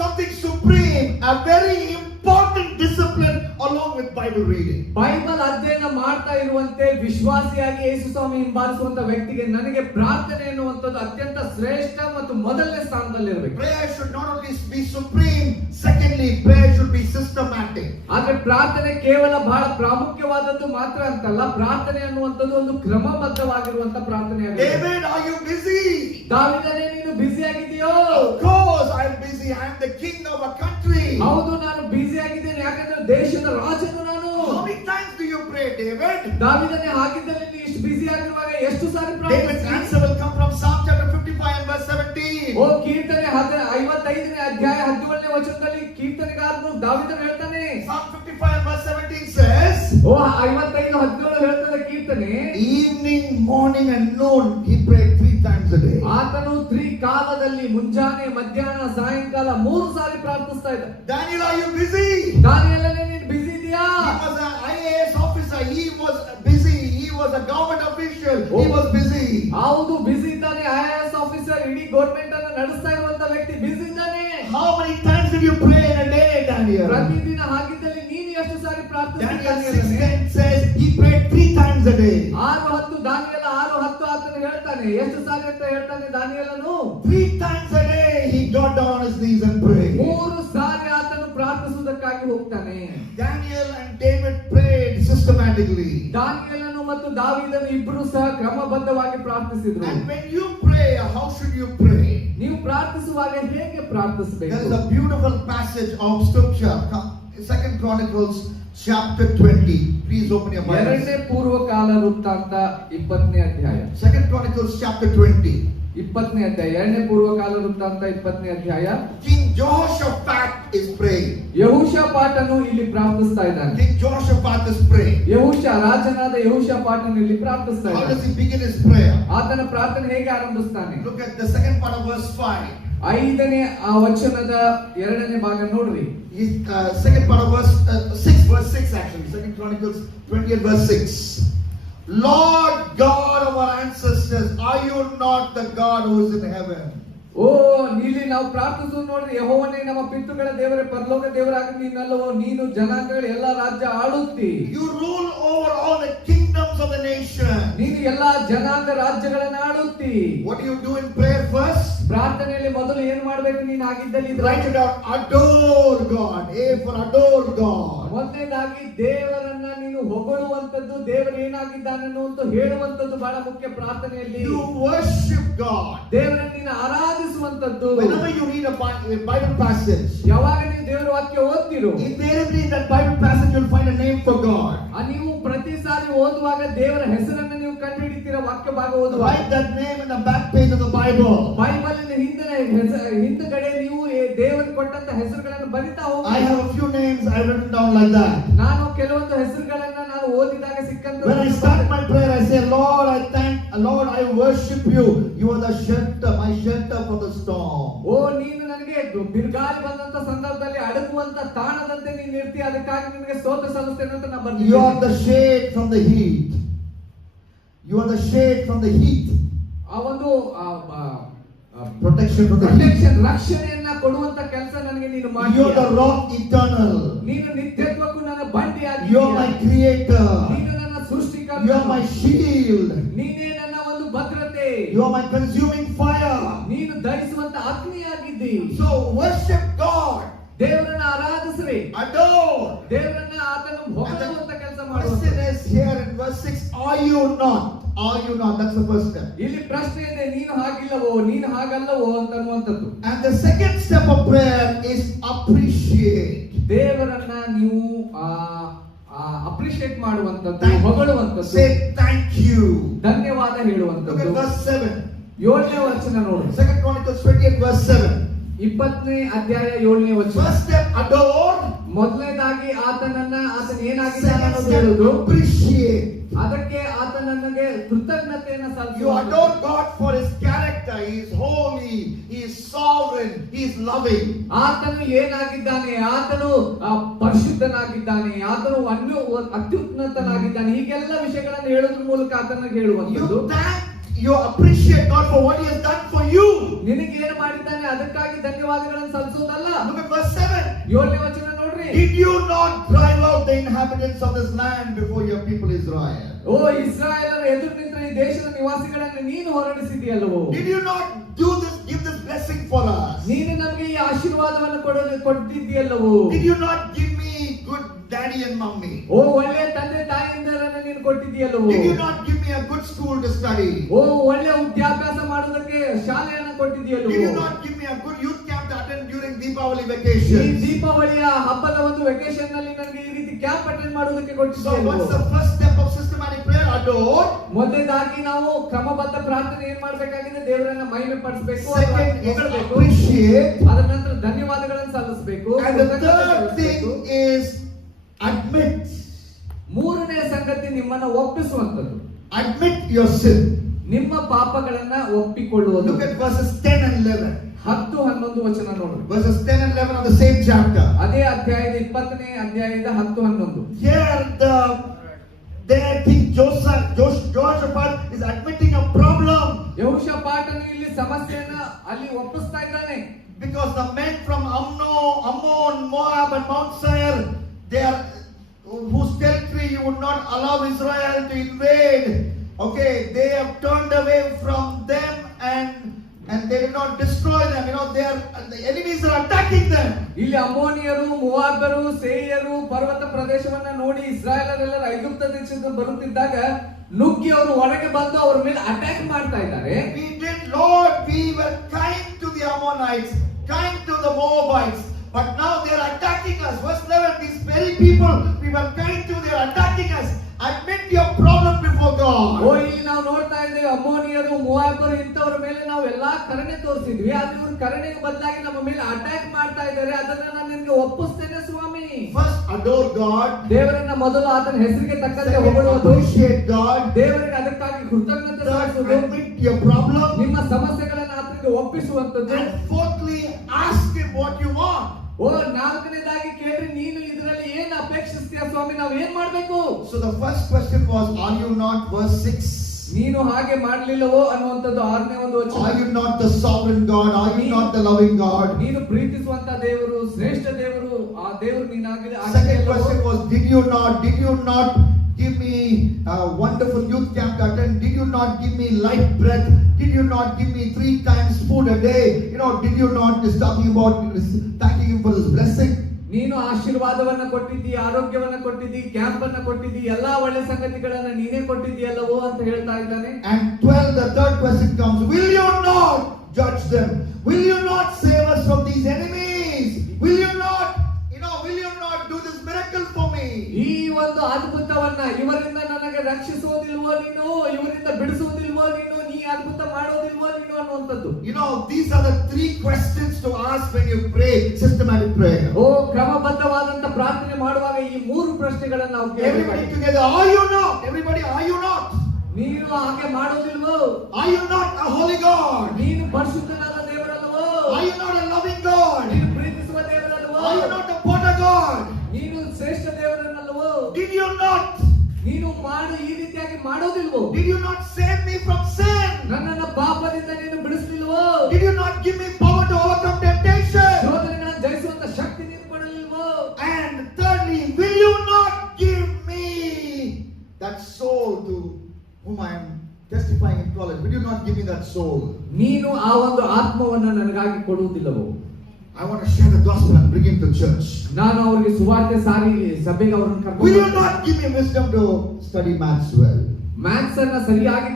something supreme, a very important discipline along with Bible reading. Bible ಅಧ್ಯಯನ ಮಾಡ್ತಾ ಇರುವಂತೆ ವಿಶ್ವಾಸಿಯಾಗಿ ಯೇಸು ಸ್ವಾಮಿ ಹಿಂಬಾಲಿಸುವಂತ ವ್ಯಕ್ತಿಗೆ ನನಗೆ ಪ್ರಾರ್ಥನೆ ಎನ್ನುವಂಥದ್ದು ಅತ್ಯಂತ ಶ್ರೇಷ್ಠ ಮತ್ತು ಮೊದಲನೇ ಸ್ಥಾನದಲ್ಲಿರಬೇಕು. Prayer should not only be supreme, secondly prayer should be systematic. ಆದ್ರೆ ಪ್ರಾರ್ಥನೆ ಕೇವಲ ಬಹಳ ಪ್ರಾಮುಖ್ಯವಾದದ್ದು ಮಾತ್ರ ಅಂತಲ್ಲ, ಪ್ರಾರ್ಥನೆ ಅನ್ನುವಂಥದ್ದು ಒಂದು ಕ್ರಮಬದ್ಧವಾಗಿರುವಂತ ಪ್ರಾರ್ಥನೆ ಆಗಿದೆ. David, are you busy? ದಾವೀದನೇ, ನೀನು ಬ್ಯುಸಿ ಆಗಿದೆಯೋ? Of course I am busy. I am the king of a country. ಹೌದು, ನಾನು ಬ್ಯುಸಿ ಆಗಿದ್ದೇನೆ, ಯಾಕಂದ್ರೆ ದೇಶದ ರಾಜನು ನಾನು. How many times do you pray, David? ದಾವೀದನೇ ಹಾಗಿದ್ದಲ್ಲಿ ನೀನು ಇಷ್ಟು ಬ್ಯುಸಿ ಆಗಿರುವಾಗ ಎಷ್ಟು ಸಾರಿ David's ಪ್ರಾರ್ಥಿಸ್ತೀಯ? answer will come from Psalm chapter 55 and verse 17. ಓ ಕೀರ್ತನೆ 55ನೇ ಅಧ್ಯಾಯ 17ನೇ ವಚನದಲ್ಲಿ ಕೀರ್ತನೆಗಾರನು ದಾವೀದನು ಹೇಳ್ತಾನೆ. Psalm 55 and verse 17 says, ಓ 55:17 ಹೇಳ್ತದೆ ಕೀರ್ತನೆ. Evening, morning and noon he prayed 3 times a day. ಆತನು ತ್ರಿಕಾಲದಲ್ಲಿ ಮುಂಜಾನೆ, ಮಧ್ಯಾಹ್ನ, ಸಾಯಂಕಾಲ 3 ಸಾರಿ ಪ್ರಾರ್ಥಿಸ್ತಾ ಇದ್ದ. Daniel, are you busy? ದಾನಿಯೇಲನೇ, ನೀನು ಬ್ಯುಸಿ ಇದೆಯಾ? He was an IAS officer. He was busy. He was a government official. He was busy. ಹೌದು, ಬ್ಯುಸಿ ಇದ್ದಾನೆ. IAS officer, ಇಡೀ ಗವರ್ನಮೆಂಟ್ ಅನ್ನು ನಡೆಸ್ತಾ ಇರುವಂತ ವ್ಯಕ್ತಿ ಬ್ಯುಸಿ ಇದ್ದಾನೆ. How many times did you pray in a day, Daniel? Daniel? ಪ್ರತಿದಿನ ಹಾಗಿದ್ದಲ್ಲಿ ನೀನು ಎಷ್ಟು ಸಾರಿ ಪ್ರಾರ್ಥಿಸ್ತೀಯ Daniel ದಾನಿಯೇಲನೇ? 6:10 says he prayed 3 times a day. 6:10 ದಾನಿಯೇಲ 6:10 ಆತನು ಹೇಳ್ತಾನೆ. ಎಷ್ಟು ಸಾರಿ ಅಂತ ಹೇಳ್ತಾನೆ ದಾನಿಯೇಲನು? 3 times a day he got down on his knees and prayed. 3 ಸಾರಿ ಆತನು ಪ್ರಾರ್ಥಿಸುವುದಕ್ಕಾಗಿ ಹೋಗ್ತಾನೆ. Daniel and David prayed systematically. ದಾನಿಯೇಲನು ಮತ್ತು ದಾವೀದನು ಇಬ್ಬರು ಸಹ ಕ್ರಮಬದ್ಧವಾಗಿ ಪ್ರಾರ್ಥಿಸಿದ್ರು. And when you pray, how should you pray? ನೀವು ಪ್ರಾರ್ಥಿಸುವಾಗ ಹೇಗೆ There ಪ್ರಾರ್ಥಿಸಬೇಕು? is a beautiful passage of scripture, 2 Chronicles chapter 20. Please open your Bibles. ಎರಡನೇ ಪೂರ್ವಕಾಲ ವೃತ್ತಾಂತ 20ನೇ ಅಧ್ಯಾಯ. 2 Chronicles chapter 20. 20ನೇ ಅಧ್ಯಾಯ. ಎರಡನೇ ಪೂರ್ವಕಾಲ ವೃತ್ತಾಂತ 20ನೇ ಅಧ್ಯಾಯ. King Jehoshaphat is praying. ಯೆಹೋಷಾಫಾಟನು ಇಲ್ಲಿ ಪ್ರಾರ್ಥಿಸ್ತಾ ಇದ್ದಾನೆ. King Jehoshaphat is praying. ರಾಜನಾದ ಯೆಹೋಷಾಫಾಟನು ಇಲ್ಲಿ ಪ್ರಾರ್ಥಿಸ್ತಾ How ಇದ್ದಾನೆ. does he begin his prayer? ಆತನ ಪ್ರಾರ್ಥನೆ ಹೇಗೆ ಆರಂಭಿಸ್ತಾನೆ? Look at the second part of verse 5. 5ನೇ ಆ ವಚನದ 2ನೇ ಭಾಗ ನೋಡ್ರಿ. His second part of verse 6 actually. 2 Chronicles 20 and verse 6. Lord God of our ancestors, are you not the God who is in heaven? ಓ ಇಲ್ಲಿ ನಾವು ಪ್ರಾರ್ಥಿಸುವುದು ನೋಡ್ರಿ, ಯೆಹೋವನೇ ನಮ್ಮ ಪಿತೃಗಳ ದೇವರೇ, ಪರಲೋಕ ದೇವರಾಗ ನೀನಲ್ಲವೋ, ನೀನು ಜನಾಂಗಗಳ ಎಲ್ಲ ರಾಜ್ಯ ಆಳುತ್ತಿ. You rule over all the kingdoms of the nation. ನೀನು ಎಲ್ಲಾ ಜನಾಂಗ ರಾಜ್ಯಗಳನ್ನ ಆಳುತ್ತಿ. What do you do in prayer first? ಪ್ರಾರ್ಥನೆಯಲ್ಲಿ ಮೊದಲು ಏನ್ ಮಾಡ್ಬೇಕು? ನೀನು ಆಗಿದ್ದಲ್ಲಿ Write it down. Adore God. A for adore God. ಮೊದಲನೇದಾಗಿ ದೇವರನ್ನ ನೀನು ಹೊಗಳುವಂತದ್ದು, ದೇವರು ಏನಾಗಿದ್ದಾನನ್ನು ಹೇಳುವಂತದ್ದು ಬಹಳ ಮುಖ್ಯ ಪ್ರಾರ್ಥನೆಯಲ್ಲಿ. You worship God. ದೇವರನ್ನ ನೀನು ಆರಾಧಿಸುವಂತದ್ದು. Whenever you read a Bible passage, ಯಾವಾಗ ನೀವು ದೇವರ ವಾಕ್ಯ ಓದ್ತಿರೋ, invariably in that Bible passage you'll find a name for God. ನೀವು ಪ್ರತಿ ಸಾರಿ ಓದುವಾಗ ದೇವರ ಹೆಸರನ್ನು ನೀವು ಕಂಡುಹಿಡಿತೀರ. ವಾಕ್ಯ ಭಾಗ ಓದುವಾಗ Write that name in the back page of the Bible. ಬೈಬಲಿನ ಹಿಂದಗಡೆ ನೀವು ದೇವರು ಕೊಟ್ಟಂತ ಹೆಸರುಗಳನ್ನು ಬರಿತಾ ಹೋಗಿ. I have a few names I've written down like that. ನಾನು ಕೆಲವೊಂದು ಹೆಸರುಗಳನ್ನ ನಾನು ಓದಿದಾಗ ಸಿಕ್ಕಂತ. When I start my prayer, I say, Lord, I worship you. You are the shelter, my shelter for the storm. ಓ ನೀನು ನನಗೆ ಬಿರುಗಾಳಿ ಬಂದಂತ ಸಂದರ್ಭದಲ್ಲಿ ಅಡಗುವಂತ ತಾಣದಂತೆ ನೀನು ಇರ್ತೀಯ, ಅದಕ್ಕಾಗಿ ನಿನಗೆ ಸ್ತೋತ್ರ ಸಲ್ಲಿಸ್ತೇನೆ ಅಂತ ನಾನು ಬರ್ತೀನಿ. You are the shade from the heat. You are the shade from the heat. ಆ ಒಂದು Protection from the heat. ರಕ್ಷಣೆಯನ್ನ ಕೊಡುವಂತ ಕೆಲಸ ನನಗೆ ನೀನು You ಮಾಡ್ತೀಯ. are the rock eternal. ನೀನು ನಿತ್ಯತ್ವಕ್ಕೂ ನನ್ನ ಬಂಡೆಯಾಗಿ. You are my creator. ನೀನು ನನ್ನ ಸೃಷ್ಟಿಕರ್ತ. You are my shield. ನೀನೇ ನನ್ನ ಒಂದು ಭದ್ರತೆ. You are my consuming fire. ನೀನು ದಹಿಸುವಂತ ಅಗ್ನಿಯಾಗಿದ್ದಿ. So worship God. ದೇವರನ್ನ ಆರಾಧಿಸ್ರಿ. Adore. ದೇವರನ್ನ ಆತನ ಹೊಗಳುವಂತ ಕೆಲಸ Question ಮಾಡುವಂತ. is here in verse 6. Are you not? Are you not? That's the first step. ಇಲ್ಲಿ ಪ್ರಶ್ನೆ ಇದೆ, ನೀನು ಹಾಗಿಲ್ಲವೋ, ನೀನು ಹಾಗಲ್ಲವೋ ಅಂತ ಅನ್ನುವಂಥದ್ದು. And the second step of prayer is appreciate. ದೇವರನ್ನ ನೀವು ಅಪ್ರಿಶಿಯೇಟ್ ಮಾಡುವಂಥದ್ದು, ಹೊಗಳುವಂಥದ್ದು, Say thank you. ಧನ್ಯವಾದ Look at ಹೇಳುವಂಥದ್ದು. verse 7. 7ನೇ ವಚನ ನೋಡಿ. 2 Chronicles 20 verse 7. 20ನೇ ಅಧ್ಯಾಯ 7ನೇ ವಚನ. First step, adore. ಮೊದಲನೇದಾಗಿ ಆತನ ಏನಾಗಿದ್ದಾನೆ Second ಅನ್ನೋದು step, ಹೇಳುದು. appreciate. ಅದಕ್ಕೆ ಆತ ನನಗೆ ಕೃತಜ್ಞತೆಯನ್ನು You ಸಲ್ಲಿಸುವ. adore God for His character. He is holy. He is sovereign. He is loving. ಆತನು ಏನಾಗಿದ್ದಾನೆ? ಆತನು ಪರಿಶುದ್ಧನಾಗಿದ್ದಾನೆ, ಆತನು ಅತ್ಯುನ್ನತನಾಗಿದ್ದಾನೆ. ಹೀಗೆಲ್ಲ ವಿಷಯಗಳನ್ನು ಹೇಳೋದ್ರ ಮೂಲಕ ಆತನಿಗೆ ಹೇಳುವಂಥದ್ದು. You appreciate God for what He has done for you. ನಿನಗೆ ಏನು ಮಾಡಿದ್ದಾನೆ ಅದಕ್ಕಾಗಿ ಧನ್ಯವಾದಗಳನ್ನು ಸಲ್ಲಿಸೋದಲ್ಲ. Look at verse 7. 7ನೇ ವಚನ ನೋಡ್ರಿ. Did you not drive out the inhabitants of this land before your people Israel? ಓ ಇಸ್ರಾಯೇಲರ ಎದುರು ನಿಂತ ಈ ದೇಶದ ನಿವಾಸಿಗಳನ್ನು ನೀನು ಹೊರಡಿಸಿದೆಯಲ್ಲವೋ? Did you not give this blessing for us? ನೀನು ನಮಗೆ ಈ ಆಶೀರ್ವಾದವನ್ನು ಕೊಟ್ಟಿದ್ದೀಯಲ್ಲವೋ? Did you not give me good daddy and mommy? ಓ ಒಳ್ಳೆ ತಂದೆ ತಾಯಿಯಂದಿರನ್ನು ನೀನು ಕೊಟ್ಟಿದ್ದೀಯಲ್ಲವೋ? Did you not give me a good school to study? ಓ ಒಳ್ಳೆ ವಿದ್ಯಾಭ್ಯಾಸ ಮಾಡೋದಕ್ಕೆ ಶಾಲೆಯನ್ನು ಕೊಟ್ಟಿದ್ದೀಯಲ್ಲವೋ? Did you not give me a good youth camp to attend during Deepavali ಈ vacation? ದೀಪಾವಳಿಯ ಹಬ್ಬದ ಒಂದು ವೆಕೇಶನ್ ನಲ್ಲಿ ನನಗೆ ಈ ರೀತಿ ಕ್ಯಾಂಪ್ ಅಟೆಂಡ್ ಮಾಡೋದಕ್ಕೆ So ಕೊಟ್ಟಿದ್ದೀಯಲ್ಲವೋ? what's the first step of systematic prayer? Adore. ಮೊದಲನೇದಾಗಿ ನಾವು ಕ್ರಮಬದ್ಧ ಪ್ರಾರ್ಥನೆ ಏನ್ ಮಾಡ್ಬೇಕಾಗಿದೆ? ದೇವರನ್ನ ಮಹಿಮೆ ಪಡಿಸಬೇಕು, Second is ಹೊಗಳಬೇಕು. appreciate. ಅದರ ನಂತರ ಧನ್ಯವಾದಗಳನ್ನು ಸಲ್ಲಿಸಬೇಕು. And the third thing is admit. ಮೂರನೇ ಸಂಗತಿ ನಿಮ್ಮನ್ನ ಒಪ್ಪಿಸುವಂತದ್ದು. Admit your sin. ನಿಮ್ಮ ಪಾಪಗಳನ್ನ ಒಪ್ಪಿಕೊಳ್ಳುವುದು. Look at verses 10 and 11. 10-11 ವಚನ ನೋಡ್ರಿ. Verses 10 and 11 of the same chapter. ಅದೇ ಅಧ್ಯಾಯದ 20ನೇ ಅಧ್ಯಾಯದ 10-11. Here King Jehoshaphat is admitting a problem ಯೆಹೋಷಾಫಾಟನು ಇಲ್ಲಿ ಸಮಸ್ಯೆಯನ್ನ ಅಲ್ಲಿ ಒಪ್ಪಿಸ್ತಾ ಇದ್ದಾನೆ. Because the men from Ammon, Moab and Mount Seir, they are whose territory you would not allow Israel to invade. Okay, they have turned away from them and they did not destroy them. You know, the enemies are attacking them. ಇಲ್ಲಿ ಅಮ್ಮೋನಿಯರು, ಮೋವಾಬರು, ಸೇಯರು ಪರ್ವತ ಪ್ರದೇಶವನ್ನ ನೋಡಿ ಇಸ್ರಾಯೇಲರೆಲ್ಲರೂ ಐಗುಪ್ತ ದೇಶದಿಂದ ಬರುತ್ತಿದ್ದಾಗ ನುಗ್ಗಿ ಅವರು ಹೊರಗೆ ಬಂದು ಅವರ ಮೇಲೆ ಅಟ್ಯಾಕ್ ಮಾಡ್ತಾ ಇದ್ದಾರೆ. We did, Lord, we were kind to the Ammonites, kind to the Moabites, but now they are attacking us. Verse 11, these very people we were kind to, they are attacking us. Admit your problem before God. ಓ ಇಲ್ಲಿ ನಾವು ನೋಡ್ತಾ ಇದ್ದೇವೆ ಅಮ್ಮೋನಿಯರು, ಮೋವಾಬರು ಇಂಥವ್ರ ಮೇಲೆ ನಾವು ಎಲ್ಲಾ ಕರುಣೆ ತೋರಿಸಿದ್ವಿ. ಆದ್ರೆ ಇವರು ಕರುಣೆಗೆ ಬದಲಾಗಿ ನಮ್ಮ ಮೇಲೆ ಅಟ್ಯಾಕ್ ಮಾಡ್ತಾ ಇದ್ದಾರೆ. ಅದನ್ನ ನಾನು ನಿಮಗೆ ಒಪ್ಪಿಸ್ತೇನೆ ಸ್ವಾಮಿ. First, adore God. ದೇವರನ್ನ ಮೊದಲು ಆತನ ಹೆಸರಿಗೆ ತಕ್ಕಂತೆ ಹೊಗಳುವುದು, appreciate God. ದೇವರಿಗೆ ಅದಕ್ಕಾಗಿ ಕೃತಜ್ಞತೆ ಸಲ್ಲಿಸುವುದು, Admit your problem. ನಿಮ್ಮ ಸಮಸ್ಯೆಗಳನ್ನು ಆತನಿಗೆ ಒಪ್ಪಿಸುವಂತದ್ದು. And fourthly, ask Him what you want. ಓ ನಾಲ್ಕನೇದಾಗಿ ಕೇಳ್ರಿ, ನೀನು ಇದರಲ್ಲಿ ಏನು ಅಪೇಕ್ಷಿಸ್ತೀಯ ಸ್ವಾಮಿ, ನಾವು ಏನ್ ಮಾಡ್ಬೇಕು? So the first question was, are you not, verse 6, ನೀನು ಹಾಗೆ ಮಾಡ್ಲಿಲ್ಲವೋ ಅನ್ನುವಂಥದ್ದು 6ನೇ ಒಂದು ವಚನ. are you not the sovereign God? Are you not the loving God? ನೀನು ಪ್ರೀತಿಸುವಂತ ದೇವರು, ಶ್ರೇಷ್ಠ ದೇವರು, ಆ ದೇವರು ನೀನಾಗಿದೆ. Second question was, did you not give me a wonderful youth camp to attend? Did you not give me life breath? Did you not give me 3 times food a day? You know, did you not, is talking about thanking Him for His blessing. ನೀನು ಆಶೀರ್ವಾದವನ್ನ ಕೊಟ್ಟಿದ್ದಿ, ಆರೋಗ್ಯವನ್ನ ಕೊಟ್ಟಿದ್ದಿ, camp ಅನ್ನ ಕೊಟ್ಟಿದ್ದಿ, ಎಲ್ಲಾ ಒಳ್ಳೆ ಸಂಗತಿಗಳನ್ನ ನೀನೇ ಕೊಟ್ಟಿದ್ದೀಯಲ್ಲವೋ ಅಂತ ಹೇಳ್ತಾ ಇದ್ದಾನೆ. And 12, the third question comes, will you not judge them? Will you not save us from these enemies? Will you not do this miracle for me? ಈ ಒಂದು ಅದ್ಭುತವನ್ನ ಇವರಿಂದ ನನಗೆ ರಕ್ಷಿಸುವುದಿಲ್ವೋ ನೀನು, ಇವರಿಂದ ಬಿಡಿಸುವುದಿಲ್ವೋ ನೀನು, ನೀ ಅದ್ಭುತ ಮಾಡೋದಿಲ್ವೋ ನೀನು ಅನ್ನುವಂಥದ್ದು. You know, these are the 3 questions to ask when you pray systematic prayer. ಓ ಕ್ರಮಬದ್ಧವಾದಂತ ಪ್ರಾರ್ಥನೆ ಮಾಡುವಾಗ ಈ 3 ಪ್ರಶ್ನೆಗಳನ್ನು ನಾವು Everybody ಕೇಳಬೇಕು. together, are you not? Everybody, are you not? ನೀನು ಹಾಗೆ ಮಾಡೋದಿಲ್ವೋ? Are you not a holy God? ನೀನು ಪರಿಶುದ್ಧನಾದ ದೇವರಲ್ಲವೋ? Are you not a loving God? ನೀನು ಪ್ರೀತಿಸುವ ದೇವರಲ್ಲವೋ? Are you not a potter God? ನೀನು ಶ್ರೇಷ್ಠ ದೇವರನ್ನಲ್ಲವೋ? Did you not? ನೀನು ಈ ರೀತಿಯಾಗಿ ಮಾಡೋದಿಲ್ವೋ? Did you not save me from sin? ನನ್ನನ್ನು ಪಾಪದಿಂದ ನೀನು ಬಿಡಿಸಲಿಲ್ವೋ? Did you not give me power to overcome temptation? ಶೋಧನೆಗಳನ್ನು ಜಯಿಸುವಂತ ಶಕ್ತಿ ನೀನು ಕೊಡಲಿಲ್ವೋ? And thirdly, will you not give me that soul to whom I am testifying in college? Will you not give me that soul? ನೀನು ಆ ಒಂದು ಆತ್ಮವನ್ನು ನನಗಾಗಿ ಕೊಡುವುದಿಲ್ಲವೋ? I want to share the gospel and bring him to church. ನಾನು ಅವರಿಗೆ ಸುವಾರ್ತೆ ಸಾರಿ ಸಭೆಗೆ ಅವರನ್ನು ಕರ್ಕೊಂಡು Will you not give me wisdom to study maths well? Maths ಅನ್ನ ಸರಿಯಾಗಿ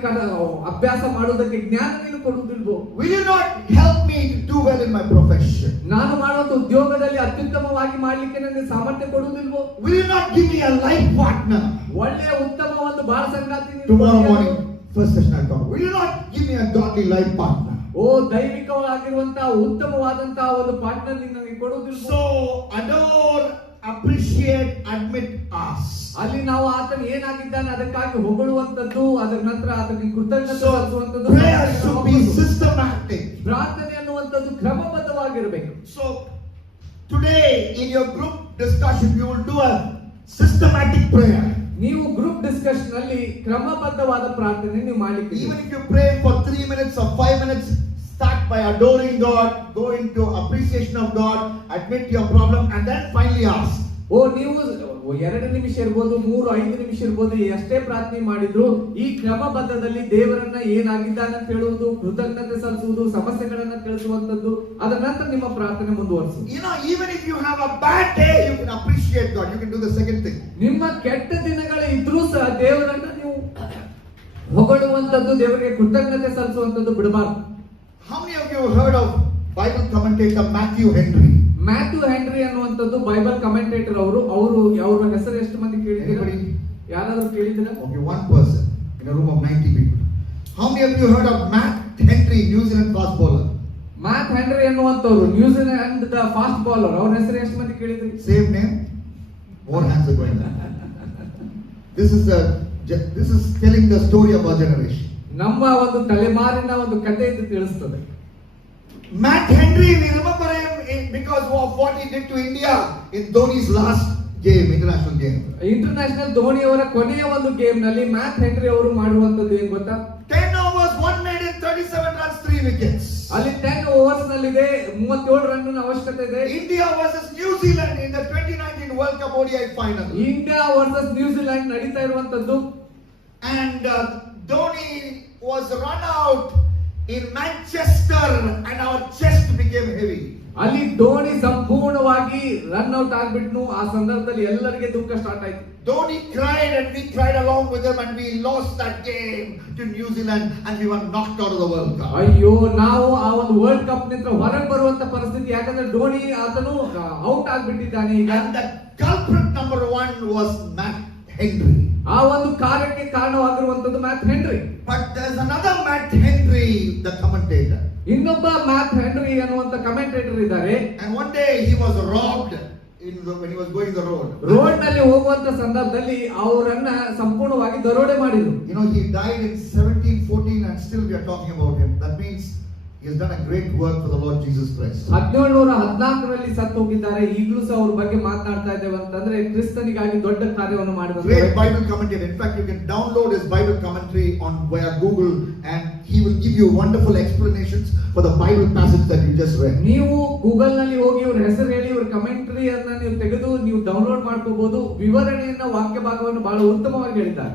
ಅಭ್ಯಾಸ ಮಾಡುವುದಕ್ಕೆ ಜ್ಞಾನ ನೀನು ಕೊಡುವುದಿಲ್ವೋ? Will you not help me to do well in my profession? ನಾನು ಮಾಡುವಂತ ಉದ್ಯೋಗದಲ್ಲಿ ಅತ್ಯುತ್ತಮವಾಗಿ ಮಾಡ್ಲಿಕ್ಕೆ ನನಗೆ ಸಾಮರ್ಥ್ಯ ಕೊಡುವುದಿಲ್ವೋ? Will you not give me a life partner? ಒಳ್ಳೆಯ ಉತ್ತಮ ಒಂದು ಬಾಳ ಸಂಗಾತಿ ನೀನು Tomorrow ಕೊಡುವುದಿಲ್ವೋ? morning, first session I'll talk. Will you not give me a godly life partner? ಓ ದೈವಿಕವಾಗಿರುವಂತಹ ಉತ್ತಮವಾದಂತಹ ಒಂದು ಪಾರ್ಟ್ನರ್ ನೀನು ನನಗೆ ಕೊಡುವುದಿಲ್ವೋ? So adore, appreciate, admit, ask. ಅಲ್ಲಿ ನಾವು ಆತನ ಏನಾಗಿದ್ದಾನೆ ಅದಕ್ಕಾಗಿ ಹೊಗಳುವಂತದ್ದು, ಅದರ ನಂತರ ಆತನಿಗೆ ಕೃತಜ್ಞತೆ So ಸಲ್ಲಿಸುವಂತದ್ದು. prayer should be systematic. ಪ್ರಾರ್ಥನೆ ಅನ್ನುವಂಥದ್ದು ಕ್ರಮಬದ್ಧವಾಗಿರಬೇಕು. So today in your group discussion you will do a systematic prayer. ನೀವು ಗ್ರೂಪ್ ಡಿಸ್ಕಷನ್ ಅಲ್ಲಿ ಕ್ರಮಬದ್ಧವಾದ ಪ್ರಾರ್ಥನೆ ನೀವು ಮಾಡಲಿಕ್ಕೆ, Even if you pray for 3 minutes or 5 minutes, start by adoring God, go into appreciation of God, admit your problem, and then finally ask. ಓ ನೀವು 2 ನಿಮಿಷ ಇರ್ಬೋದು, 3-5 ನಿಮಿಷ ಇರ್ಬೋದು, ಎಷ್ಟೇ ಪ್ರಾರ್ಥನೆ ಮಾಡಿದ್ರು ಈ ಕ್ರಮಬದ್ಧದಲ್ಲಿ ದೇವರನ್ನ ಏನಾಗಿದ್ದಾನೆ ಅಂತ ಹೇಳುವುದು, ಕೃತಜ್ಞತೆ ಸಲ್ಲಿಸುವುದು, ಸಮಸ್ಯೆಗಳನ್ನ ತಿಳಿಸುವಂತದ್ದು, ಅದರ ನಂತರ ನಿಮ್ಮ ಪ್ರಾರ್ಥನೆ ಮುಂದುವರಿಸುವುದು. You know, even if you have a bad day, you can appreciate God. You can do the second thing. ನಿಮ್ಮ ಕೆಟ್ಟ ದಿನಗಳು ಇದ್ರೂ ಸಹ ದೇವರನ್ನ ನೀವು ಹೊಗಳುವಂತದ್ದು, ದೇವರಿಗೆ ಕೃತಜ್ಞತೆ ಸಲ್ಲಿಸುವಂತದ್ದು ಬಿಡಬಾರದು. How many of you have heard of Bible commentator Matthew Henry? Matthew Henry ಅನ್ನುವಂಥದ್ದು ಬೈಬಲ್ ಕಮೆಂಟೇಟರ್ ಅವರ ಹೆಸರು ಎಷ್ಟು ಮಂದಿ ಕೇಳಿದ್ದೀರಾ? ಯಾರಾದ್ರೂ ಕೇಳಿದ್ದೀರಾ? Okay, one person in a room of 90 people. How many of you heard of Matt Henry, New Zealand fast bowler? Matt Henry ಅನ್ನುವಂಥವ್ರು New Zealand ದ ಫಾಸ್ಟ್ ಬೌಲರ್, ಅವ್ರ ಹೆಸರು ಎಷ್ಟು ಮಂದಿ ಕೇಳಿದ್ರಿ? Same name? More hands are going up. This is telling the story of our generation. ನಮ್ಮ ಒಂದು ತಲೆಮಾರಿನ ಒಂದು ಕಥೆ ಇದು ತಿಳಿಸ್ತದೆ. Matt Henry, we remember him because of what he did to India in Dhoni's last game, international game. International ಧೋನಿಯವರ ಕೊನೆಯ ಒಂದು ಗೇಮ್ ನಲ್ಲಿ ಮ್ಯಾಥ್ ಹೆನ್ರಿ ಅವರು ಮಾಡುವಂತದ್ದು ಏನ್ ಗೊತ್ತಾ? 10 overs, 1 made in 37 runs, 3 wickets. ಅಲ್ಲಿ 10 ಓವರ್ಸ್ ನಲ್ಲಿದೆ 37 ರನ್ ಅವಶ್ಯಕತೆ ಇದೆ. India versus New Zealand in the 2019 World Cup ODI final. India versus New Zealand ನಡೀತಾ ಇರುವಂತದ್ದು. And Dhoni was run out in Manchester and our chest became heavy. ಅಲ್ಲಿ ಧೋನಿ ಸಂಪೂರ್ಣವಾಗಿ run out ಆಗ್ಬಿಟ್ನು. ಆ ಸಂದರ್ಭದಲ್ಲಿ ಎಲ್ಲರಿಗೆ ದುಃಖ ಸ್ಟಾರ್ಟ್ ಆಯ್ತು. Dhoni cried and we cried along with him and we lost that game to New Zealand and we were knocked out of the World Cup. ಅಯ್ಯೋ, ನಾವು ಆ ಒಂದು ವರ್ಲ್ಡ್ ಕಪ್ ನಿಂದ ಹೊರಗೆ ಬರುವಂತ ಪರಿಸ್ಥಿತಿ, ಯಾಕಂದ್ರೆ ಧೋನಿ ಆತನು ಔಟ್ ಆಗ್ಬಿಟ್ಟಿದ್ದಾನೆ ಈಗ. And the culprit number 1 was Matt Henry. ಆ ಒಂದು ಕಾರ್ಯಕ್ಕೆ ಕಾರಣವಾಗಿರುವಂತದ್ದು Matt Henry. But there's another Matt Henry, the commentator. ಇನ್ನೊಬ್ಬ ಮ್ಯಾಥ್ ಹೆನ್ರಿ ಅನ್ನುವಂತ ಕಮೆಂಟೇಟರ್ ಇದ್ದಾರೆ. And one day he was robbed when he was going the road. Road ನಲ್ಲಿ ಹೋಗುವಂತ ಸಂದರ್ಭದಲ್ಲಿ ಅವರನ್ನ ಸಂಪೂರ್ಣವಾಗಿ ದರೋಡೆ ಮಾಡಿದ್ರು. You know, he died in 1714 and still we are talking about him. That means he has done a great work for the Lord Jesus Christ. 1714ರಲ್ಲಿ ಸತ್ತು ಹೋಗಿದ್ದಾರೆ. ಈಗಲೂ ಸಹ ಅವ್ರ ಬಗ್ಗೆ ಮಾತನಾಡ್ತಾ ಇದ್ದೇವೆ ಅಂತಂದ್ರೆ ಕ್ರಿಸ್ತನಿಗಾಗಿ ದೊಡ್ಡ ಕಾರ್ಯವನ್ನು ಮಾಡಿದ Great Bible commentator. In fact, you can download his Bible commentary on via Google and he will give you wonderful explanations for the Bible passage that you just read. ನೀವು ಗೂಗಲ್ ನಲ್ಲಿ ಹೋಗಿ ಇವ್ರ ಹೆಸರು ಹೇಳಿ ಇವ್ರ ಕಮೆಂಟರಿಯನ್ನ ನೀವು ತೆಗೆದು ನೀವು ಡೌನ್ಲೋಡ್ ಮಾಡ್ಕೋಬಹುದು. ವಿವರಣೆಯನ್ನ ವಾಕ್ಯ ಭಾಗವನ್ನು ಬಹಳ ಉತ್ತಮವಾಗಿ ಹೇಳಿದ್ದಾರೆ.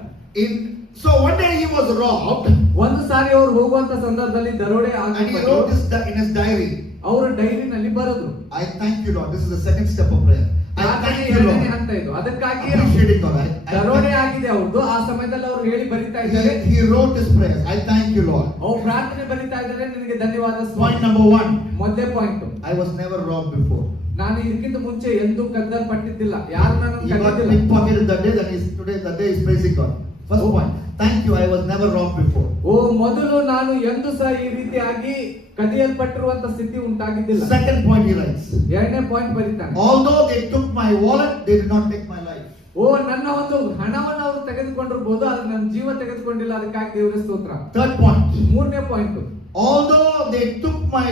So one day he was robbed. ಒಂದು ಸಾರಿ ಅವರು ಹೋಗುವಂತ ಸಂದರ್ಭದಲ್ಲಿ ದರೋಡೆ And he wrote this in his diary. ಅವರು ಡೈರಿನಲ್ಲಿ ಬರೆದ್ರು. I thank you, Lord. This is the second step of prayer. I thank you, Lord. ಹಂತ ಇದು. ಅದಕ್ಕಾಗಿ Appreciating God. ದರೋಡೆ ಆಗಿದೆ ಅವ್ರದ್ದು. ಆ ಸಮಯದಲ್ಲಿ ಅವರು ಹೇಳಿ ಬರಿತಾ ಇದ್ದಾರೆ. He wrote his prayers. I thank you, Lord. ಅವ್ರು ಪ್ರಾರ್ಥನೆ ಬರಿತಾ ಇದ್ದಾರೆ, ನಿನಗೆ ಧನ್ಯವಾದ ಸ್ವಾಮಿ. Point number 1. ಮೊದಲೇ point, I was never robbed before. ನಾನು ಇದಕ್ಕಿಂತ ಮುಂಚೆ ಎಂದೂ ಕದ್ದಲ್ಪಟ್ಟಿದ್ದಿಲ್ಲ. ಯಾರು ನಾನು He got ಕದ್ದಿಲ್ಲ. pickpocketed that day, today that day is praising God. First point. Thank you. I was never robbed before. ಓ, ಮೊದಲು ನಾನು ಎಂದೂ ಸಹ ಈ ರೀತಿಯಾಗಿ ಕದಿಯಲ್ಪಟ್ಟಿರುವಂತ ಸ್ಥಿತಿ ಉಂಟಾಗಿದ್ದಿಲ್ಲ. Second point he writes. ಎರಡನೇ ಪಾಯಿಂಟ್ ಬರೀತಾನೆ. Although they took my wallet, they did not take my life. ಓ, ನನ್ನ ಒಂದು ಹಣವನ್ನು ಅವರು ತೆಗೆದುಕೊಂಡಿರಬಹುದು, ಆದ್ರೆ ನನ್ನ ಜೀವ ತೆಗೆದುಕೊಂಡಿಲ್ಲ. ಅದಕ್ಕಾಗಿ ದೇವರ ಸ್ತೋತ್ರ. Third point. ಮೂರನೇ point, Although they took my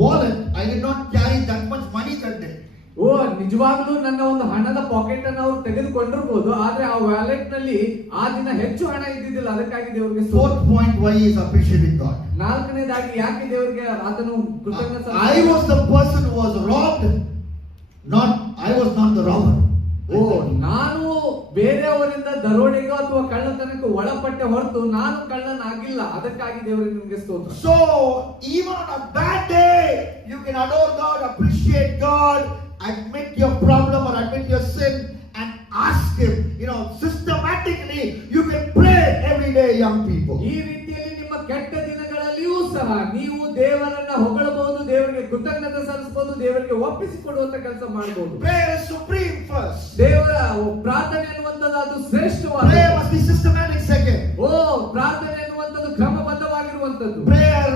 wallet, I did not carry that much money that day. ಓ, ನಿಜವಾಗ್ಲೂ ನನ್ನ ಒಂದು ಹಣದ ಪಾಕೆಟ್ ಅನ್ನು ಅವರು ತೆಗೆದುಕೊಂಡಿರಬಹುದು, ಆದ್ರೆ ಆ ವ್ಯಾಲೆಟ್ ನಲ್ಲಿ ಆ ದಿನ ಹೆಚ್ಚು ಹಣ ಇದ್ದಿದ್ದಿಲ್ಲ. ಅದಕ್ಕಾಗಿ ದೇವರಿಗೆ ಸ್ತೋತ್ರ. Fourth point, why he is appreciating God. ನಾಲ್ಕನೇದಾಗಿ ಯಾಕೆ ದೇವರಿಗೆ ಆತನು ಕೃತಜ್ಞತೆ. I was the person who was robbed, I was not the robber. ಓ, ನಾನು ಬೇರೆಯವರಿಂದ ದರೋಡೆಗೋ ಅಥವಾ ಕಳ್ಳತನಕ್ಕೆ ಒಳಪಟ್ಟೆ ಹೊರತು ನಾನು ಕಳ್ಳನಾಗಿಲ್ಲ. ಅದಕ್ಕಾಗಿ ದೇವರಿಗೆ ನಿಮಗೆ ಸ್ತೋತ್ರ. So even on a bad day, you can adore God, appreciate God, admit your problem or admit your sin and ask Him. You know, systematically you can pray every day, young people. ಈ ರೀತಿಯಲ್ಲಿ ನಿಮ್ಮ ಕೆಟ್ಟ ದಿನಗಳಲ್ಲಿಯೂ ಸಹ ನೀವು ದೇವರನ್ನ ಹೊಗಳಬಹುದು, ದೇವರಿಗೆ ಕೃತಜ್ಞತೆ ಸಲ್ಲಿಸಬಹುದು, ದೇವರಿಗೆ ಒಪ್ಪಿಸಿಕೊಡುವಂತ ಕೆಲಸ ಮಾಡಬಹುದು. Prayer is supreme first. ದೇವರ ಪ್ರಾರ್ಥನೆ ಅನ್ನುವಂಥದ್ದು ಅದು ಶ್ರೇಷ್ಠವಾದ. Prayer must be systematic second. ಓ, ಪ್ರಾರ್ಥನೆ ಅನ್ನುವಂಥದ್ದು ಕ್ರಮಬದ್ಧವಾಗಿರುವಂಥದ್ದು. Prayer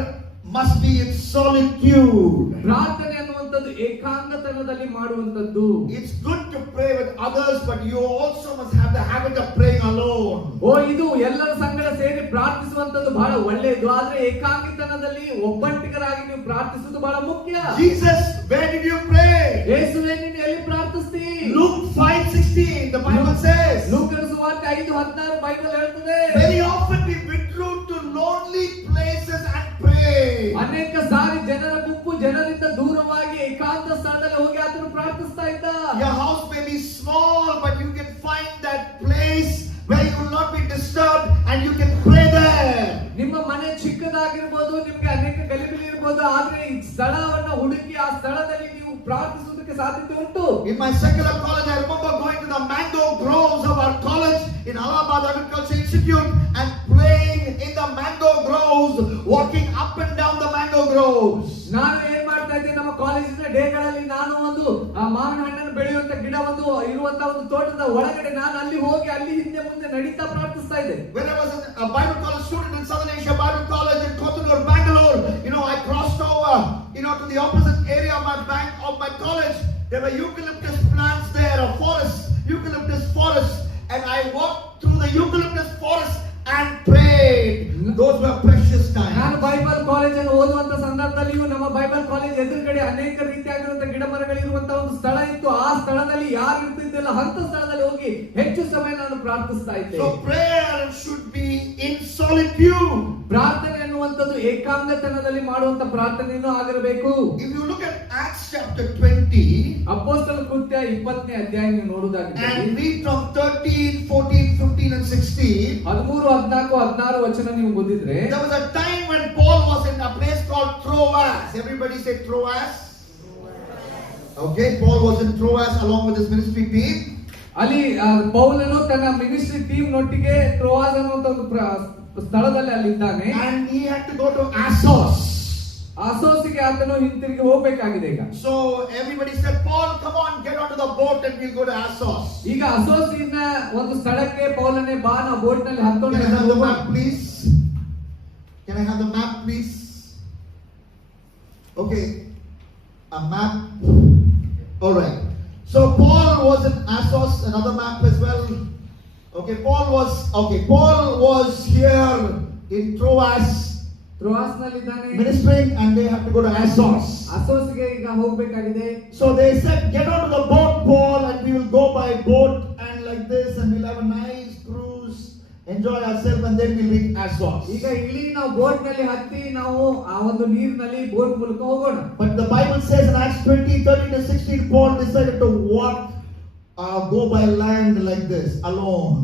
must be in solitude. ಪ್ರಾರ್ಥನೆ ಅನ್ನುವಂಥದ್ದು ಏಕಾಂಗತನದಲ್ಲಿ ಮಾಡುವಂಥದ್ದು. It's good to pray with others, but you also must have the habit of praying alone. ಓ, ಇದು ಎಲ್ಲರ ಸಂಗಡ ಸೇರಿ ಪ್ರಾರ್ಥಿಸುವಂಥದ್ದು ಬಹಳ ಒಳ್ಳೆಯದು, ಆದ್ರೆ ಏಕಾಂಗಿತನದಲ್ಲಿ ಒಬ್ಬಂಟಿಗರಾಗಿ ನೀವು ಪ್ರಾರ್ಥಿಸುವುದು ಬಹಳ ಮುಖ್ಯ. Jesus, where did you pray? ಯೇಸುವೇ, ನೀನು ಎಲ್ಲಿ ಪ್ರಾರ್ಥಿಸ್ತಿ? Luke 5:16, the Bible says. ಲೂಕನ ಸುವಾರ್ತೆ 5:16 ಬೈಬಲ್ ಹೇಳ್ತದೆ. Very often we withdrew to lonely places and pray. ಅನೇಕ ಸಾರಿ ಜನರ ಗುಂಪು ಜನರಿಂದ ದೂರವಾಗಿ ಏಕಾಂತ ಸ್ಥಳದಲ್ಲಿ ಹೋಗಿ ಆತನು ಪ್ರಾರ್ಥಿಸ್ತಾ ಇದ್ದ. Your house may be small, but you can find that place where you will not be disturbed and you can pray there. ನಿಮ್ಮ ಮನೆ ಚಿಕ್ಕದಾಗಿರ್ಬೋದು, ನಿಮ್ಗೆ ಅನೇಕ ಗಲಿಬಿಲಿ ಇರ್ಬೋದು, ಆದ್ರೆ ಈ ಸ್ಥಳವನ್ನ ಹುಡುಕಿ ಆ ಸ್ಥಳದಲ್ಲಿ ನೀವು ಪ್ರಾರ್ಥಿಸುವುದಕ್ಕೆ ಸಾಧ್ಯತೆ ಉಂಟು. In my secular college, I remember going to the mango groves of our college in Allahabad Agriculture Institute and praying in the mango groves, walking up and down the mango groves. ನಾನು ಏನ್ ಮಾಡ್ತಾ ಇದ್ದೆ, ನಮ್ಮ ಕಾಲೇಜಿನ ಡೇಗಳಲ್ಲಿ ನಾನು ಒಂದು ಮಾವಿನ ಹಣ್ಣನ್ನು ಬೆಳೆಯುವಂತ ಗಿಡ ಒಂದು ಇರುವಂತ ಒಂದು ತೋಟದ ಒಳಗಡೆ ನಾನು ಅಲ್ಲಿ ಹೋಗಿ ಅಲ್ಲಿ ಹಿಂದೆ ಮುಂದೆ ನಡೀತಾ ಪ್ರಾರ್ಥಿಸ್ತಾ ಇದ್ದೆ. When I was a Bible college student in Southern Asia Bible College in Kothunur, Bangalore, I crossed over, to the opposite area of my college. There were eucalyptus plants there, a forest, eucalyptus forest, and I walked through the eucalyptus forest and prayed. Those were precious times. ನಾನು Bible college ನಾನು ಓದುವಂತ ಸಂದರ್ಭದಲ್ಲಿಯೂ ನಮ್ಮ Bible college ಎದುರುಗಡೆ ಅನೇಕ ರೀತಿಯಾಗಿರುವಂತಹ ಗಿಡ ಮರಗಳಿರುವಂತಹ ಒಂದು ಸ್ಥಳ ಇತ್ತು. ಆ ಸ್ಥಳದಲ್ಲಿ ಯಾರು ಇರ್ತಿದ್ದಿಲ್ಲ ಅಂತ ಸ್ಥಳದಲ್ಲಿ ಹೋಗಿ ಹೆಚ್ಚು ಸಮಯ ನಾನು ಪ್ರಾರ್ಥಿಸ್ತಾ ಇದ್ದೆ. So prayer should be in solitude. ಪ್ರಾರ್ಥನೆ ಅನ್ನುವಂಥದ್ದು ಏಕಾಂಗತನದಲ್ಲಿ ಮಾಡುವಂತ ಪ್ರಾರ್ಥನೆಯೂ ಆಗಿರಬೇಕು. If you look at Acts chapter 20 ಅಪೊಸ್ತಲ ಕೃತ್ಯ 20ನೇ ಅಧ್ಯಾಯ ನೀವು ನೋಡುವುದಾಗಿದೆ and read from 13, 14, 15 and 16. 13, 14, 16 ವಚನ ನೀವು ಓದಿದ್ರೆ, There was a time when Paul was in a place called Troas. Everybody say Troas. Okay, Paul was in Troas along with his ministry team. ಅಲ್ಲಿ ಪೌಲನು ತನ್ನ ministry team ನೊಟ್ಟಿಗೆ ಟ್ರೋವಾಸ್ ಅನ್ನುವಂತ ಒಂದು ಸ್ಥಳದಲ್ಲಿ ಅಲ್ಲಿ ಇದ್ದಾನೆ. And he had to go to Assos. ಅಸೋಸಿಗೆ ಆತನು ಹಿಂತಿರುಗಿ ಹೋಗಬೇಕಾಗಿದೆ ಈಗ. So everybody said, Paul, come on, get onto the boat and we'll go to Assos. ಈಗ ಅಸೋಸಿನ ಒಂದು ಸ್ಥಳಕ್ಕೆ ಪೌಲನೇ ಬಾ, ನಾವು ಬೋಟ್ ನಲ್ಲಿ ಹತ್ತೋಣ. Can I have the map, please? Can I have the map, please? Okay, a map. All right. So Paul was in Assos. Another map as well. Okay, Paul was here in Troas. ಟ್ರೋವಾಸ್ ನಲ್ಲಿ ಇದ್ದಾನೆ Ministering, and they have to go to Assos. ಅಸೋಸಿಗೆ ಈಗ ಹೋಗಬೇಕಾಗಿದೆ. So they said, get onto the boat, Paul, and we will go by boat and like this, and we'll have a nice cruise, enjoy ourselves, and then we'll reach Assos. ಈಗ ಇಲ್ಲಿ ನಾವು boat ನಲ್ಲಿ ಹತ್ತಿ ನಾವು ಆ ಒಂದು ನೀರಿನಲ್ಲಿ boat ಮೂಲಕ ಹೋಗೋಣ. But the Bible says in Acts 20, 13 to 16, Paul decided to go by land like this, alone.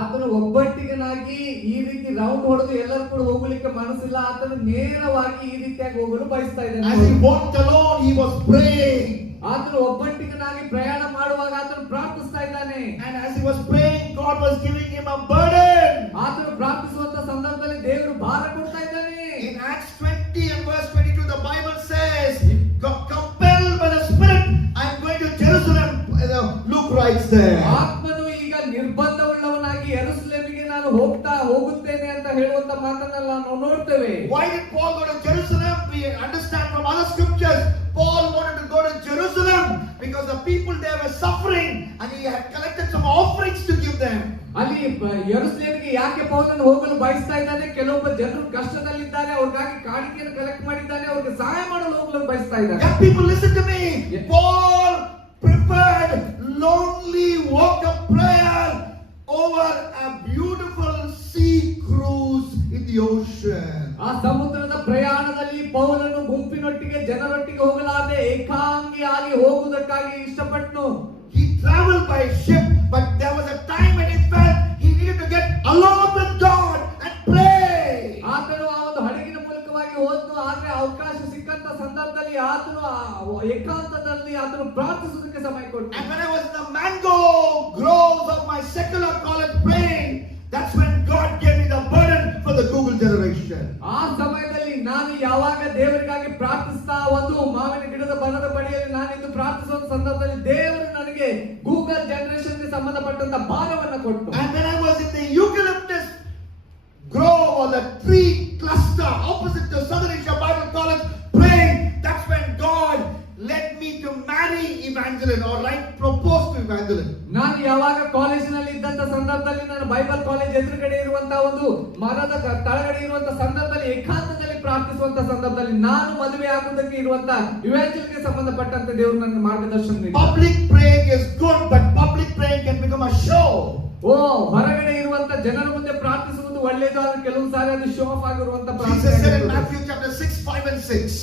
ಆತನು ಒಬ್ಬಟ್ಟಿಗನಾಗಿ ಈ ರೀತಿ ರೌಂಡ್ ಹೊಡೆದು ಎಲ್ಲರೂ ಕೂಡ ಹೋಗಲಿಕ್ಕೆ ಮನಸ್ಸಿಲ್ಲ. ಆತನು ನೇರವಾಗಿ ಈ ರೀತಿಯಾಗಿ ಹೋಗಲು ಬಯಸ್ತಾ As he ಇದ್ದಾನೆ. walked alone, he was praying. ಆತನು ಒಬ್ಬಟ್ಟಿಗನಾಗಿ ಪ್ರಯಾಣ ಮಾಡುವಾಗ ಆತನು ಪ್ರಾರ್ಥಿಸ್ತಾ ಇದ್ದಾನೆ. And as he was praying, God was giving him a burden. ಆತನು ಪ್ರಾರ್ಥಿಸುವಂತ ಸಂದರ್ಭದಲ್ಲಿ ದೇವರು ಭಾರ ಕೊಡ್ತಾ ಇದ್ದಾನೆ. In Acts 20 and verse 22, the Bible says, compelled by the Spirit, I am going to Jerusalem. Luke writes there. ಆತ್ಮನು ಈಗ ನಿರ್ಬಂಧವುಳ್ಳವನಾಗಿ ಯೆರೂಸಲೇಮಿಗೆ ನಾನು ಹೋಗುತ್ತೇನೆ ಅಂತ ಹೇಳುವಂತ ಮಾತನ್ನೆಲ್ಲ ನಾವು ನೋಡ್ತೇವೆ. Why did Paul go to Jerusalem? We understand from other scriptures. Paul wanted to go to Jerusalem because the people there were suffering, and he had collected some offerings to give them. ಅಲ್ಲಿ ಯೆರೂಸಲೇಮಿಗೆ ಯಾಕೆ ಪೌಲನು ಹೋಗಲು ಬಯಸ್ತಾ ಇದ್ದಾನೆ? ಕೆಲವೊಬ್ಬ ಜನರು ಕಷ್ಟದಲ್ಲಿದ್ದಾರೆ, ಅವ್ರಿಗಾಗಿ ಕಾಣಿಕೆಯನ್ನು collect ಮಾಡಿದ್ದಾನೆ, ಅವ್ರಿಗೆ ಸಹಾಯ ಮಾಡಲು ಹೋಗಲು ಬಯಸ್ತಾ ಇದ್ದಾನೆ. Young people, listen to me. Paul preferred lonely walk of prayer over a beautiful sea cruise in the ocean. ಆ ಸಮುದ್ರದ ಪ್ರಯಾಣದಲ್ಲಿ ಪೌಲನು ಗುಂಪಿನೊಟ್ಟಿಗೆ ಜನರೊಟ್ಟಿಗೆ ಹೋಗಲಾದೆ ಏಕಾಂಗಿಯಾಗಿ ಹೋಗುವುದಕ್ಕಾಗಿ ಇಷ್ಟಪಟ್ಟನು. He traveled by ship, but there was a time when he felt he needed to get alone with God and pray. ಆತನು ಆ ಒಂದು ಹಡಗಿನ ಮೂಲಕವಾಗಿ ಹೋದ್ನು. ಆದ್ರೆ ಅವಕಾಶ ಸಿಕ್ಕಂತ ಸಂದರ್ಭದಲ್ಲಿ ಆತನು ಏಕಾಂತದಲ್ಲಿ ಆತನು ಪ್ರಾರ್ಥಿಸುವುದಕ್ಕೆ ಸಮಯ ಕೊಟ್ಟನು. And when I was in the mango groves of my secular college praying, that's when God gave me the burden for the Google generation. ಆ ಸಮಯದಲ್ಲಿ ನಾನು ಯಾವಾಗ ದೇವರಿಗಾಗಿ ಪ್ರಾರ್ಥಿಸ್ತಾ ಒಂದು ಮಾವಿನ ಗಿಡದ ಬನದ ಬಳಿಯಲ್ಲಿ ನಾನಿದ್ದು ಪ್ರಾರ್ಥಿಸುವ ಸಂದರ್ಭದಲ್ಲಿ ದೇವರು ನನಗೆ ಗೂಗಲ್ ಜನರೇಷನ್ ಗೆ ಸಂಬಂಧಪಟ್ಟಂತ ಭಾರವನ್ನು ಕೊಟ್ಟು. And when I was in the eucalyptus grove or the tree cluster opposite the Southern Asia Bible College praying, that's when God led me to marry Evangeline, or propose to Evangeline. ನಾನು ಯಾವಾಗ ಕಾಲೇಜಿನಲ್ಲಿ ಇದ್ದಂತ ಸಂದರ್ಭದಲ್ಲಿ ನಾನು Bible college ಎದುರುಗಡೆ ಇರುವಂತಹ ಒಂದು ಮರದ ತಳಗಡೆ ಇರುವಂತಹ ಸಂದರ್ಭದಲ್ಲಿ ಏಕಾಂತದಲ್ಲಿ ಪ್ರಾರ್ಥಿಸುವಂತ ಸಂದರ್ಭದಲ್ಲಿ ನಾನು ಮದುವೆ ಆಗುವುದಕ್ಕೆ ಇರುವಂತ ಇವಾಂಜಲಿಗೆ ಸಂಬಂಧಪಟ್ಟಂತೆ ದೇವರು ನನಗೆ ಮಾರ್ಗದರ್ಶನ ನೀಡಿದರು. Public praying is good, but public praying can become a show. ಹೊರಗಡೆ ಇರುವಂತ ಜನರ ಮುಂದೆ ಪ್ರಾರ್ಥಿಸುವುದು ಒಳ್ಳೆಯದು, ಆದ್ರೆ ಕೆಲವು ಸಾರಿ ಅದು ಶೋ ಆಫ್ ಆಗಿರುವಂತ Jesus said in Matthew chapter 6, 5 and 6.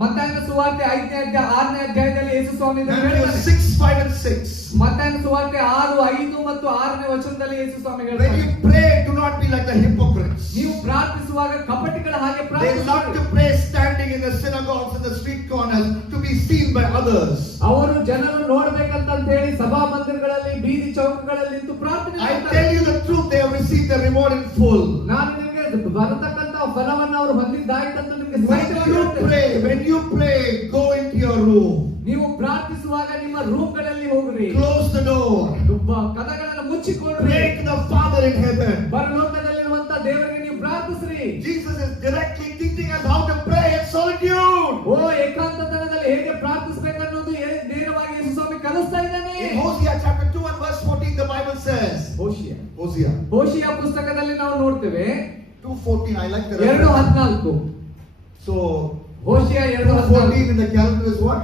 ಮತ್ತಾಯನ ಸುವಾರ್ತೆ 5ನೇ ಅಧ್ಯಾಯ 6ನೇ ಅಧ್ಯಾಯದಲ್ಲಿ ಯೇಸು ಸ್ವಾಮಿ Matthew 6, 5 and 6. ಮತ್ತಾಯನ ಸುವಾರ್ತೆ 6, 5 ಮತ್ತು 6ನೇ ವಚನದಲ್ಲಿ ಯೇಸು ಸ್ವಾಮಿ When ಹೇಳ್ತಾರೆ, you pray, do not be like the hypocrites. ನೀವು ಪ್ರಾರ್ಥಿಸುವಾಗ ಕಪಟಿಗಳ ಹಾಗೆ They love to pray standing in the synagogues and the street corners to be seen by others. ಅವರು ಜನರು ನೋಡಬೇಕಂತ ಹೇಳಿ ಸಭಾ ಮಂದಿರಗಳಲ್ಲಿ ಬೀದಿ ಚೌಕಗಳಲ್ಲಿ ನಿಂತು ಪ್ರಾರ್ಥನೆ I ಮಾಡ್ತಾರೆ. tell you the truth, they have received the reward in full. ನಾನು ನಿಮಗೆ ಬರತಕ್ಕಂತ ಫಲವನ್ನು ಅವರು ಹೊಂದಿದ್ದಾಯ್ತಂತ ನಿಮಗೆ When you pray, go into your room. ನೀವು ಪ್ರಾರ್ಥಿಸುವಾಗ ನಿಮ್ಮ ರೂಮ್ಗಳಲ್ಲಿ ಹೋಗ್ರಿ. Close the door. ಕದಗಳನ್ನು ಮುಚ್ಚಿಕೊಳ್ಳ್ರಿ. Pray to the Father in heaven. ಪರಲೋಕದಲ್ಲಿರುವಂತ ದೇವರಿಗೆ ನೀವು ಪ್ರಾರ್ಥಿಸ್ರಿ. Jesus is directly teaching us how to pray in solitude. ಏಕಾಂತತನದಲ್ಲಿ ಹೇಗೆ ಪ್ರಾರ್ಥಿಸಬೇಕನ್ನೋದು ನೇರವಾಗಿ ಯೇಸು ಸ್ವಾಮಿ ಕಲಿಸ್ತಾ ಇದ್ದಾನೆ. In Hosea chapter 2 and verse 14, the Bible says. ಹೋಶಿಯ ಪುಸ್ತಕದಲ್ಲಿ ನಾವು ನೋಡ್ತೇವೆ. 2:14 2:14. I like the 2:14. So ಹೋಶಿಯ 2:14. 2:14 in the calendar is what?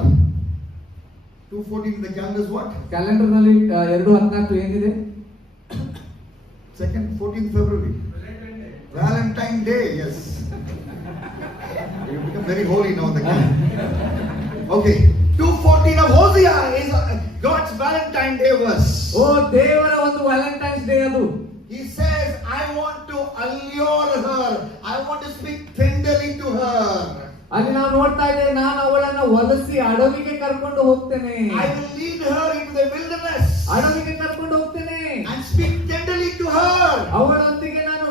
2:14 in the calendar is what? Calendar ನಲ್ಲಿ 2:14 ಏನಿದೆ? 2nd, 14th February. Valentine Day, yes. You become very holy now in the calendar. Okay, 2:14 of Hosea is God's Valentine Day verse. ಓ ದೇವರ ಒಂದು Valentine's day ಅದು. He says, I want to allure her. I want to speak tenderly to her. ಅಲ್ಲಿ ನಾವು ನೋಡ್ತಾ ಇದ್ದೇವೆ, ನಾನು ಅವಳನ್ನ ಒಲಿಸಿ ಅಡವಿಗೆ ಕರ್ಕೊಂಡು ಹೋಗ್ತೇನೆ. I will lead her into the wilderness. ಅಡವಿಗೆ ಕರ್ಕೊಂಡು ಹೋಗ್ತೇನೆ. And speak tenderly to her. ಅವಳೊಂದಿಗೆ ನಾನು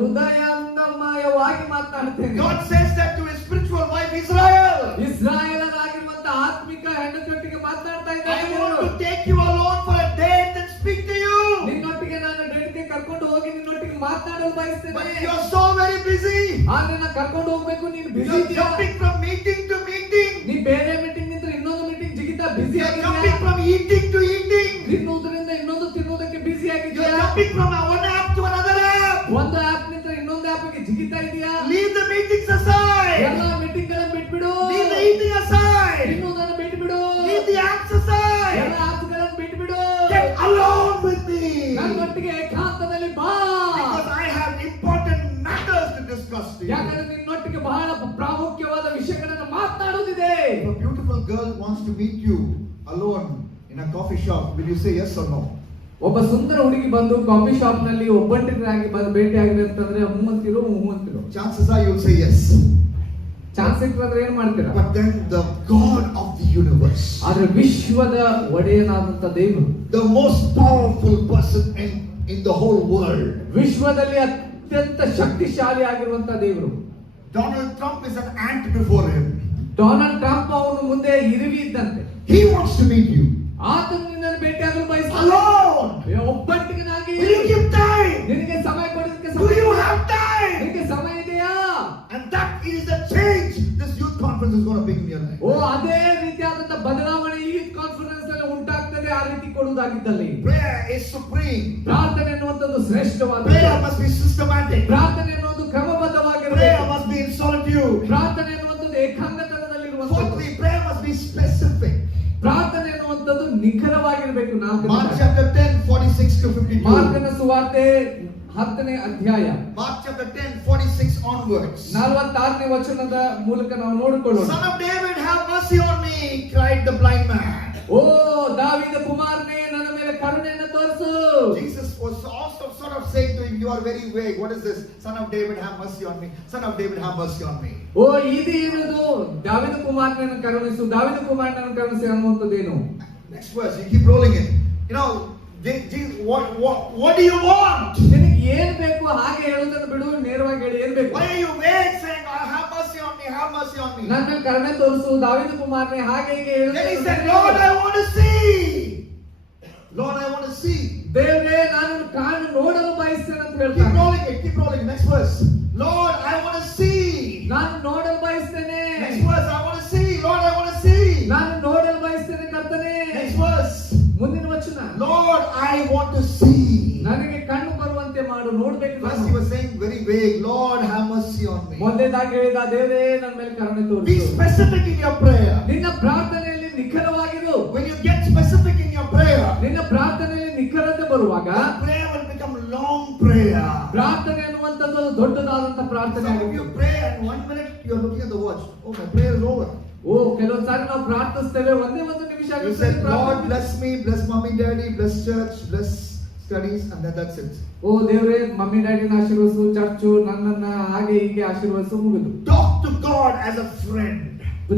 ಹೃದಯಾಂಗಮಯವಾಗಿ ಮಾತನಾಡ್ತೇನೆ. God says that to his spiritual wife Israel. ಇಸ್ರಾಯೇಲರಾಗಿರುವಂತ ಆತ್ಮಿಕ ಹೆಂಡತಿಯೊಟ್ಟಿಗೆ ಮಾತನಾಡ್ತಾ I ಇದ್ದೇನೆ. want to take you alone for a date and speak to you. ನಿನ್ನೊಟ್ಟಿಗೆ ನಾನು ಡೇಟ್ಗೆ ಕರ್ಕೊಂಡು ಹೋಗಿ ನಿನ್ನೊಟ್ಟಿಗೆ ಮಾತನಾಡಲು ಬಯಸ್ತೇನೆ. But you are so very busy. ಆದ್ರೆ ನಾನು ಕರ್ಕೊಂಡು ಹೋಗ್ಬೇಕು, ನೀನು You ಬಿಸಿ are ಇದೆಯಾ? jumping from meeting to meeting. ನೀ ಬೇರೆ ಮೀಟಿಂಗ್ ನಿಂತ್ರೆ ಇನ್ನೊಂದು ಮೀಟಿಂಗ್ ಜಿಗಿತಾ ಬಿಸಿ You are ಆಗಿದ್ಯಾ? jumping from eating to eating. ತಿನ್ನುವುದರಿಂದ ಇನ್ನೊಂದು ತಿನ್ನುವುದಕ್ಕೆ ಬಿಸಿ You ಆಗಿದ್ಯಾ? are jumping from one app to another app. ಒಂದು ಆಪ್ ನಿಂತ್ರೆ ಇನ್ನೊಂದು ಆಪ್ಗೆ ಜಿಗಿತಾ ಇದೆಯಾ? Leave the meetings aside. ಎಲ್ಲ ಮೀಟಿಂಗ್ ಗಳನ್ನ ಬಿಟ್ಬಿಡು. Leave the eating aside. ತಿನ್ನುವುದನ್ನು ಬಿಟ್ಬಿಡು. Leave the apps aside. ಎಲ್ಲ ಆಪ್ ಗಳನ್ನ ಬಿಟ್ಬಿಡು. Get alone with me. ನನ್ನೊಟ್ಟಿಗೆ ಏಕಾಂತದಲ್ಲಿ ಬಾ. Because I have important matters to discuss to you. ಯಾಕಂದ್ರೆ ನಿನ್ನೊಟ್ಟಿಗೆ ಬಹಳ ಪ್ರಾಮುಖ್ಯವಾದ ವಿಷಯಗಳನ್ನು ಮಾತನಾಡುವುದಿದೆ. If a beautiful girl wants to meet you alone in a coffee shop, will you say yes or no? ಒಬ್ಬ ಸುಂದರ ಹುಡುಗಿ ಬಂದು coffee shop ನಲ್ಲಿ ಒಬ್ಬಂಟಿಗರಾಗಿ ಭೇಟಿ ಆಗಿದೆ ಅಂತಂದ್ರೆ ಹ್ಞೂ ಅಂತಿರೋ ಹ್ಞೂ ಅಂತಿರೋ. Chances are you'll say yes. Chance ಸಿಕ್ಕಿದ್ರೆ ಏನ್ ಮಾಡ್ತೀರಾ? But then the God of the universe, ಆದ್ರೆ ವಿಶ್ವದ ಒಡೆಯನಾದಂತ ದೇವರು, the most powerful person in the whole world, ವಿಶ್ವದಲ್ಲಿ ಅತ್ಯಂತ ಶಕ್ತಿಶಾಲಿ ಆಗಿರುವಂತ ದೇವರು, Donald Trump is an ant before him. Donald Trump ಅವನು ಮುಂದೆ ಇರುವಿ ಇದ್ದಂತೆ. He wants to meet you ಆತನು ನಿನ್ನನ್ನು ಭೇಟಿಯಾಗಲು ಬಯಸ್ತಾನೆ. alone. ಒಬ್ಬಂಟಿಗನಾಗಿ. Will you give time? ನಿನಗೆ ಸಮಯ ಕೊಡೋದಕ್ಕೆ Do you have time? ನಿನಗೆ ಸಮಯ ಇದೆಯಾ? And that is the change this youth conference is going to bring in your life. ಓ ಅದೇ ರೀತಿಯಾದಂತ ಬದಲಾವಣೆ ಈ ಕಾನ್ಫರೆನ್ಸ್ ಅಲ್ಲಿ ಉಂಟಾಗ್ತದೆ. ಆ ರೀತಿ ಕೊಡುವುದಾಗಿದ್ದಲ್ಲಿ Prayer is supreme. ಪ್ರಾರ್ಥನೆ ಎನ್ನುವಂಥದ್ದು ಶ್ರೇಷ್ಠವಾದ. Prayer must be systematic. ಪ್ರಾರ್ಥನೆ ಎನ್ನುವುದು Prayer ಕ್ರಮಬದ್ಧವಾಗಿರಬೇಕು. must be in solitude. ಪ್ರಾರ್ಥನೆ ಎನ್ನುವಂಥದ್ದು ಏಕಾಂಗತನದಲ್ಲಿರುವಂಥದ್ದು. Fourthly, prayer must be specific. ಪ್ರಾರ್ಥನೆ ಎನ್ನುವಂಥದ್ದು ನಿಖರವಾಗಿರಬೇಕು. Mark chapter 10, 46 to 52. ಮಾರ್ಕನ ಸುವಾರ್ತೆ 10ನೇ ಅಧ್ಯಾಯ Mark chapter 10, 46 onwards. 46ನೇ ವಚನದ ಮೂಲಕ ನಾವು ನೋಡಿಕೊಳ್ಳೋಣ. Son of David, have mercy on me, cried the blind man. ಓ ದಾವೀದ ಕುಮಾರನೇ, ನನ್ನ ಮೇಲೆ ಕರುಣೆಯನ್ನು ತೋರಿಸು. Jesus was also sort of saying to him, you are very vague. What is this? Son of David, have mercy on me. Son of David, have mercy on me. ಓ ಇದು ಏನದು? ದಾವೀದ ಕುಮಾರನನ್ನು ಕರುಣಿಸು, ದಾವೀದ ಕುಮಾರನನ್ನು ಕರುಣಿಸು ಅನ್ನುವಂಥದ್ದೇನು? Next verse, you keep rolling it. You know, Jesus, what do you want? ನಿನಗೆ ಏನ್ ಬೇಕು ಹಾಗೆ ಹೇಳುವುದನ್ನು ಬಿಡು, ನೇರವಾಗಿ ಹೇಳಿ ಏನ್ ಬೇಕು. Why are you vague saying, oh, have mercy on me, have mercy on me? ನನ್ನ ಮೇಲೆ ಕರುಣೆ ತೋರಿಸು, ದಾವೀದ ಕುಮಾರನೇ ಹಾಗೆ ಹೀಗೆ Then he said, ಹೇಳುವುದು. Lord, I want to see. Lord, I want to see. ದೇವರೇ, ನಾನು ಕಾಣು ನೋಡಲು ಬಯಸ್ತೇನೆ ಅಂತ Keep ಹೇಳ್ತಾನೆ. rolling it, keep rolling it. Next verse. Lord, I want to see. ನಾನು ನೋಡಲು ಬಯಸ್ತೇನೆ. Next verse, I want to see. Lord, I want to see. ನಾನು ನೋಡಲು ಬಯಸ್ತೇನೆ ಕರ್ತನೇ. Next verse. ಮುಂದಿನ ವಚನ, Lord, I want to see. ನನಗೆ ಕಣ್ಣು ಬರುವಂತೆ ಮಾಡು, ನೋಡ್ಬೇಕು. First he was saying very vague, Lord, have mercy on me. ಮೊದಲೇದಾಗಿ ಹೇಳಿದ, ದೇವರೇ ನನ್ನ ಮೇಲೆ ಕರುಣೆ Be ತೋರಿಸು. specific in your prayer. ನಿನ್ನ ಪ್ರಾರ್ಥನೆಯಲ್ಲಿ ನಿಖರವಾಗಿರು. When you get specific in your prayer, ನಿನ್ನ ಪ್ರಾರ್ಥನೆಯಲ್ಲಿ ನಿಖರತೆ ಬರುವಾಗ prayer will become long prayer. ಪ್ರಾರ್ಥನೆ ಅನ್ನುವಂಥದ್ದು ದೊಡ್ಡದಾದಂತ ಪ್ರಾರ್ಥನೆ Some of ಆಗುತ್ತೆ. you pray and 1 minute you are looking at the watch. Oh, my prayer is over. ಓ ಕೆಲವೊಂದು ಸಾರಿ ನಾವು ಪ್ರಾರ್ಥಿಸ್ತೇವೆ, ಒಂದೇ ಒಂದು ನಿಮಿಷ You ಆಗುತ್ತೆ, said, ಪ್ರಾರ್ಥನೆ Lord, bless me, bless mommy, daddy, bless church, bless studies, and then that's it. ಓ ದೇವರೇ, mummy ಡ್ಯಾಡಿನ ಆಶೀರ್ವದಿಸು, church ನನ್ನನ್ನ ಹಾಗೆ ಹೀಗೆ ಆಶೀರ್ವದಿಸು, ಮುಗಿದು. Talk to God as a friend.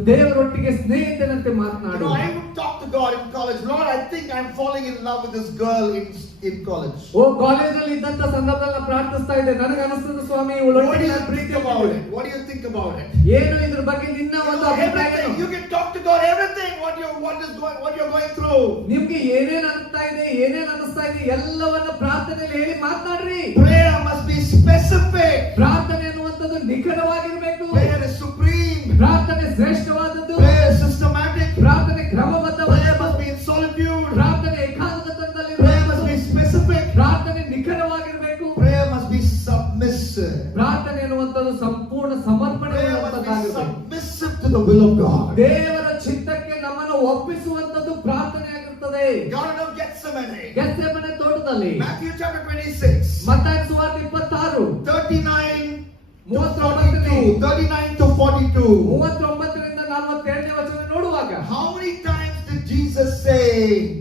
ದೇವರೊಟ್ಟಿಗೆ ಸ್ನೇಹಿತನಂತೆ You ಮಾತನಾಡು. know, I would talk to God in college. Lord, I think I'm falling in love with this girl in college. ಓ college ಅಲ್ಲಿ ಇದ್ದಂತ ಸಂದರ್ಭದಲ್ಲಿ ಪ್ರಾರ್ಥಿಸ್ತಾ ಇದ್ದೆ, ನನಗೆ ಅನಿಸ್ತದೆ ಸ್ವಾಮಿ What do ಇವಳೊಟ್ಟಿಗೆ you ನಾನು think Preethi about ಮಾಡಿದೆ. it? What do you think about it? ಏನು ಇದ್ರ ಬಗ್ಗೆ ನಿನ್ನ You ಒಂದು know, ಅಭಿಪ್ರಾಯ everything. ಏನು? You can talk to God everything. What you're going through. ನಿಮ್ಗೆ ಏನೇನ್ ಅನಿಸ್ತಾ ಇದೆ, ಏನೇನ್ ಅನಿಸ್ತಾ ಇದೆ ಎಲ್ಲವನ್ನ ಪ್ರಾರ್ಥನೆಯಲ್ಲಿ ಹೇಳಿ ಮಾತನಾಡ್ರಿ. Prayer must be specific. ಪ್ರಾರ್ಥನೆ ಅನ್ನುವಂಥದ್ದು ನಿಖರವಾಗಿರ್ಬೇಕು. Prayer is supreme. ಪ್ರಾರ್ಥನೆ ಶ್ರೇಷ್ಠವಾದದ್ದು. Prayer is systematic. ಪ್ರಾರ್ಥನೆ ಕ್ರಮಬದ್ಧವಾದ. Prayer must be in solitude. ಪ್ರಾರ್ಥನೆ ಏಕಾಂತದಲ್ಲಿ. Prayer must be specific. ಪ್ರಾರ್ಥನೆ ನಿಖರವಾಗಿರ್ಬೇಕು. Prayer must be submissive. to the will of God. ದೇವರ ಚಿತ್ತಕ್ಕೆ ನಮ್ಮನ್ನು ಒಪ್ಪಿಸುವಂತದ್ದು ಪ್ರಾರ್ಥನೆ ಆಗಿರುತ್ತದೆ. Garden of Gethsemane. ಗೆತ್ಸೆಮನೆ ತೋಟದಲ್ಲಿ Matthew chapter 26. ಮತ್ತಾಯ ಸುವಾರ್ತೆ 26 39 to 39 39 to 42. 39ರಿಂದ 42ನೇ ವಚನ ನೋಡುವಾಗ How many times did Jesus say,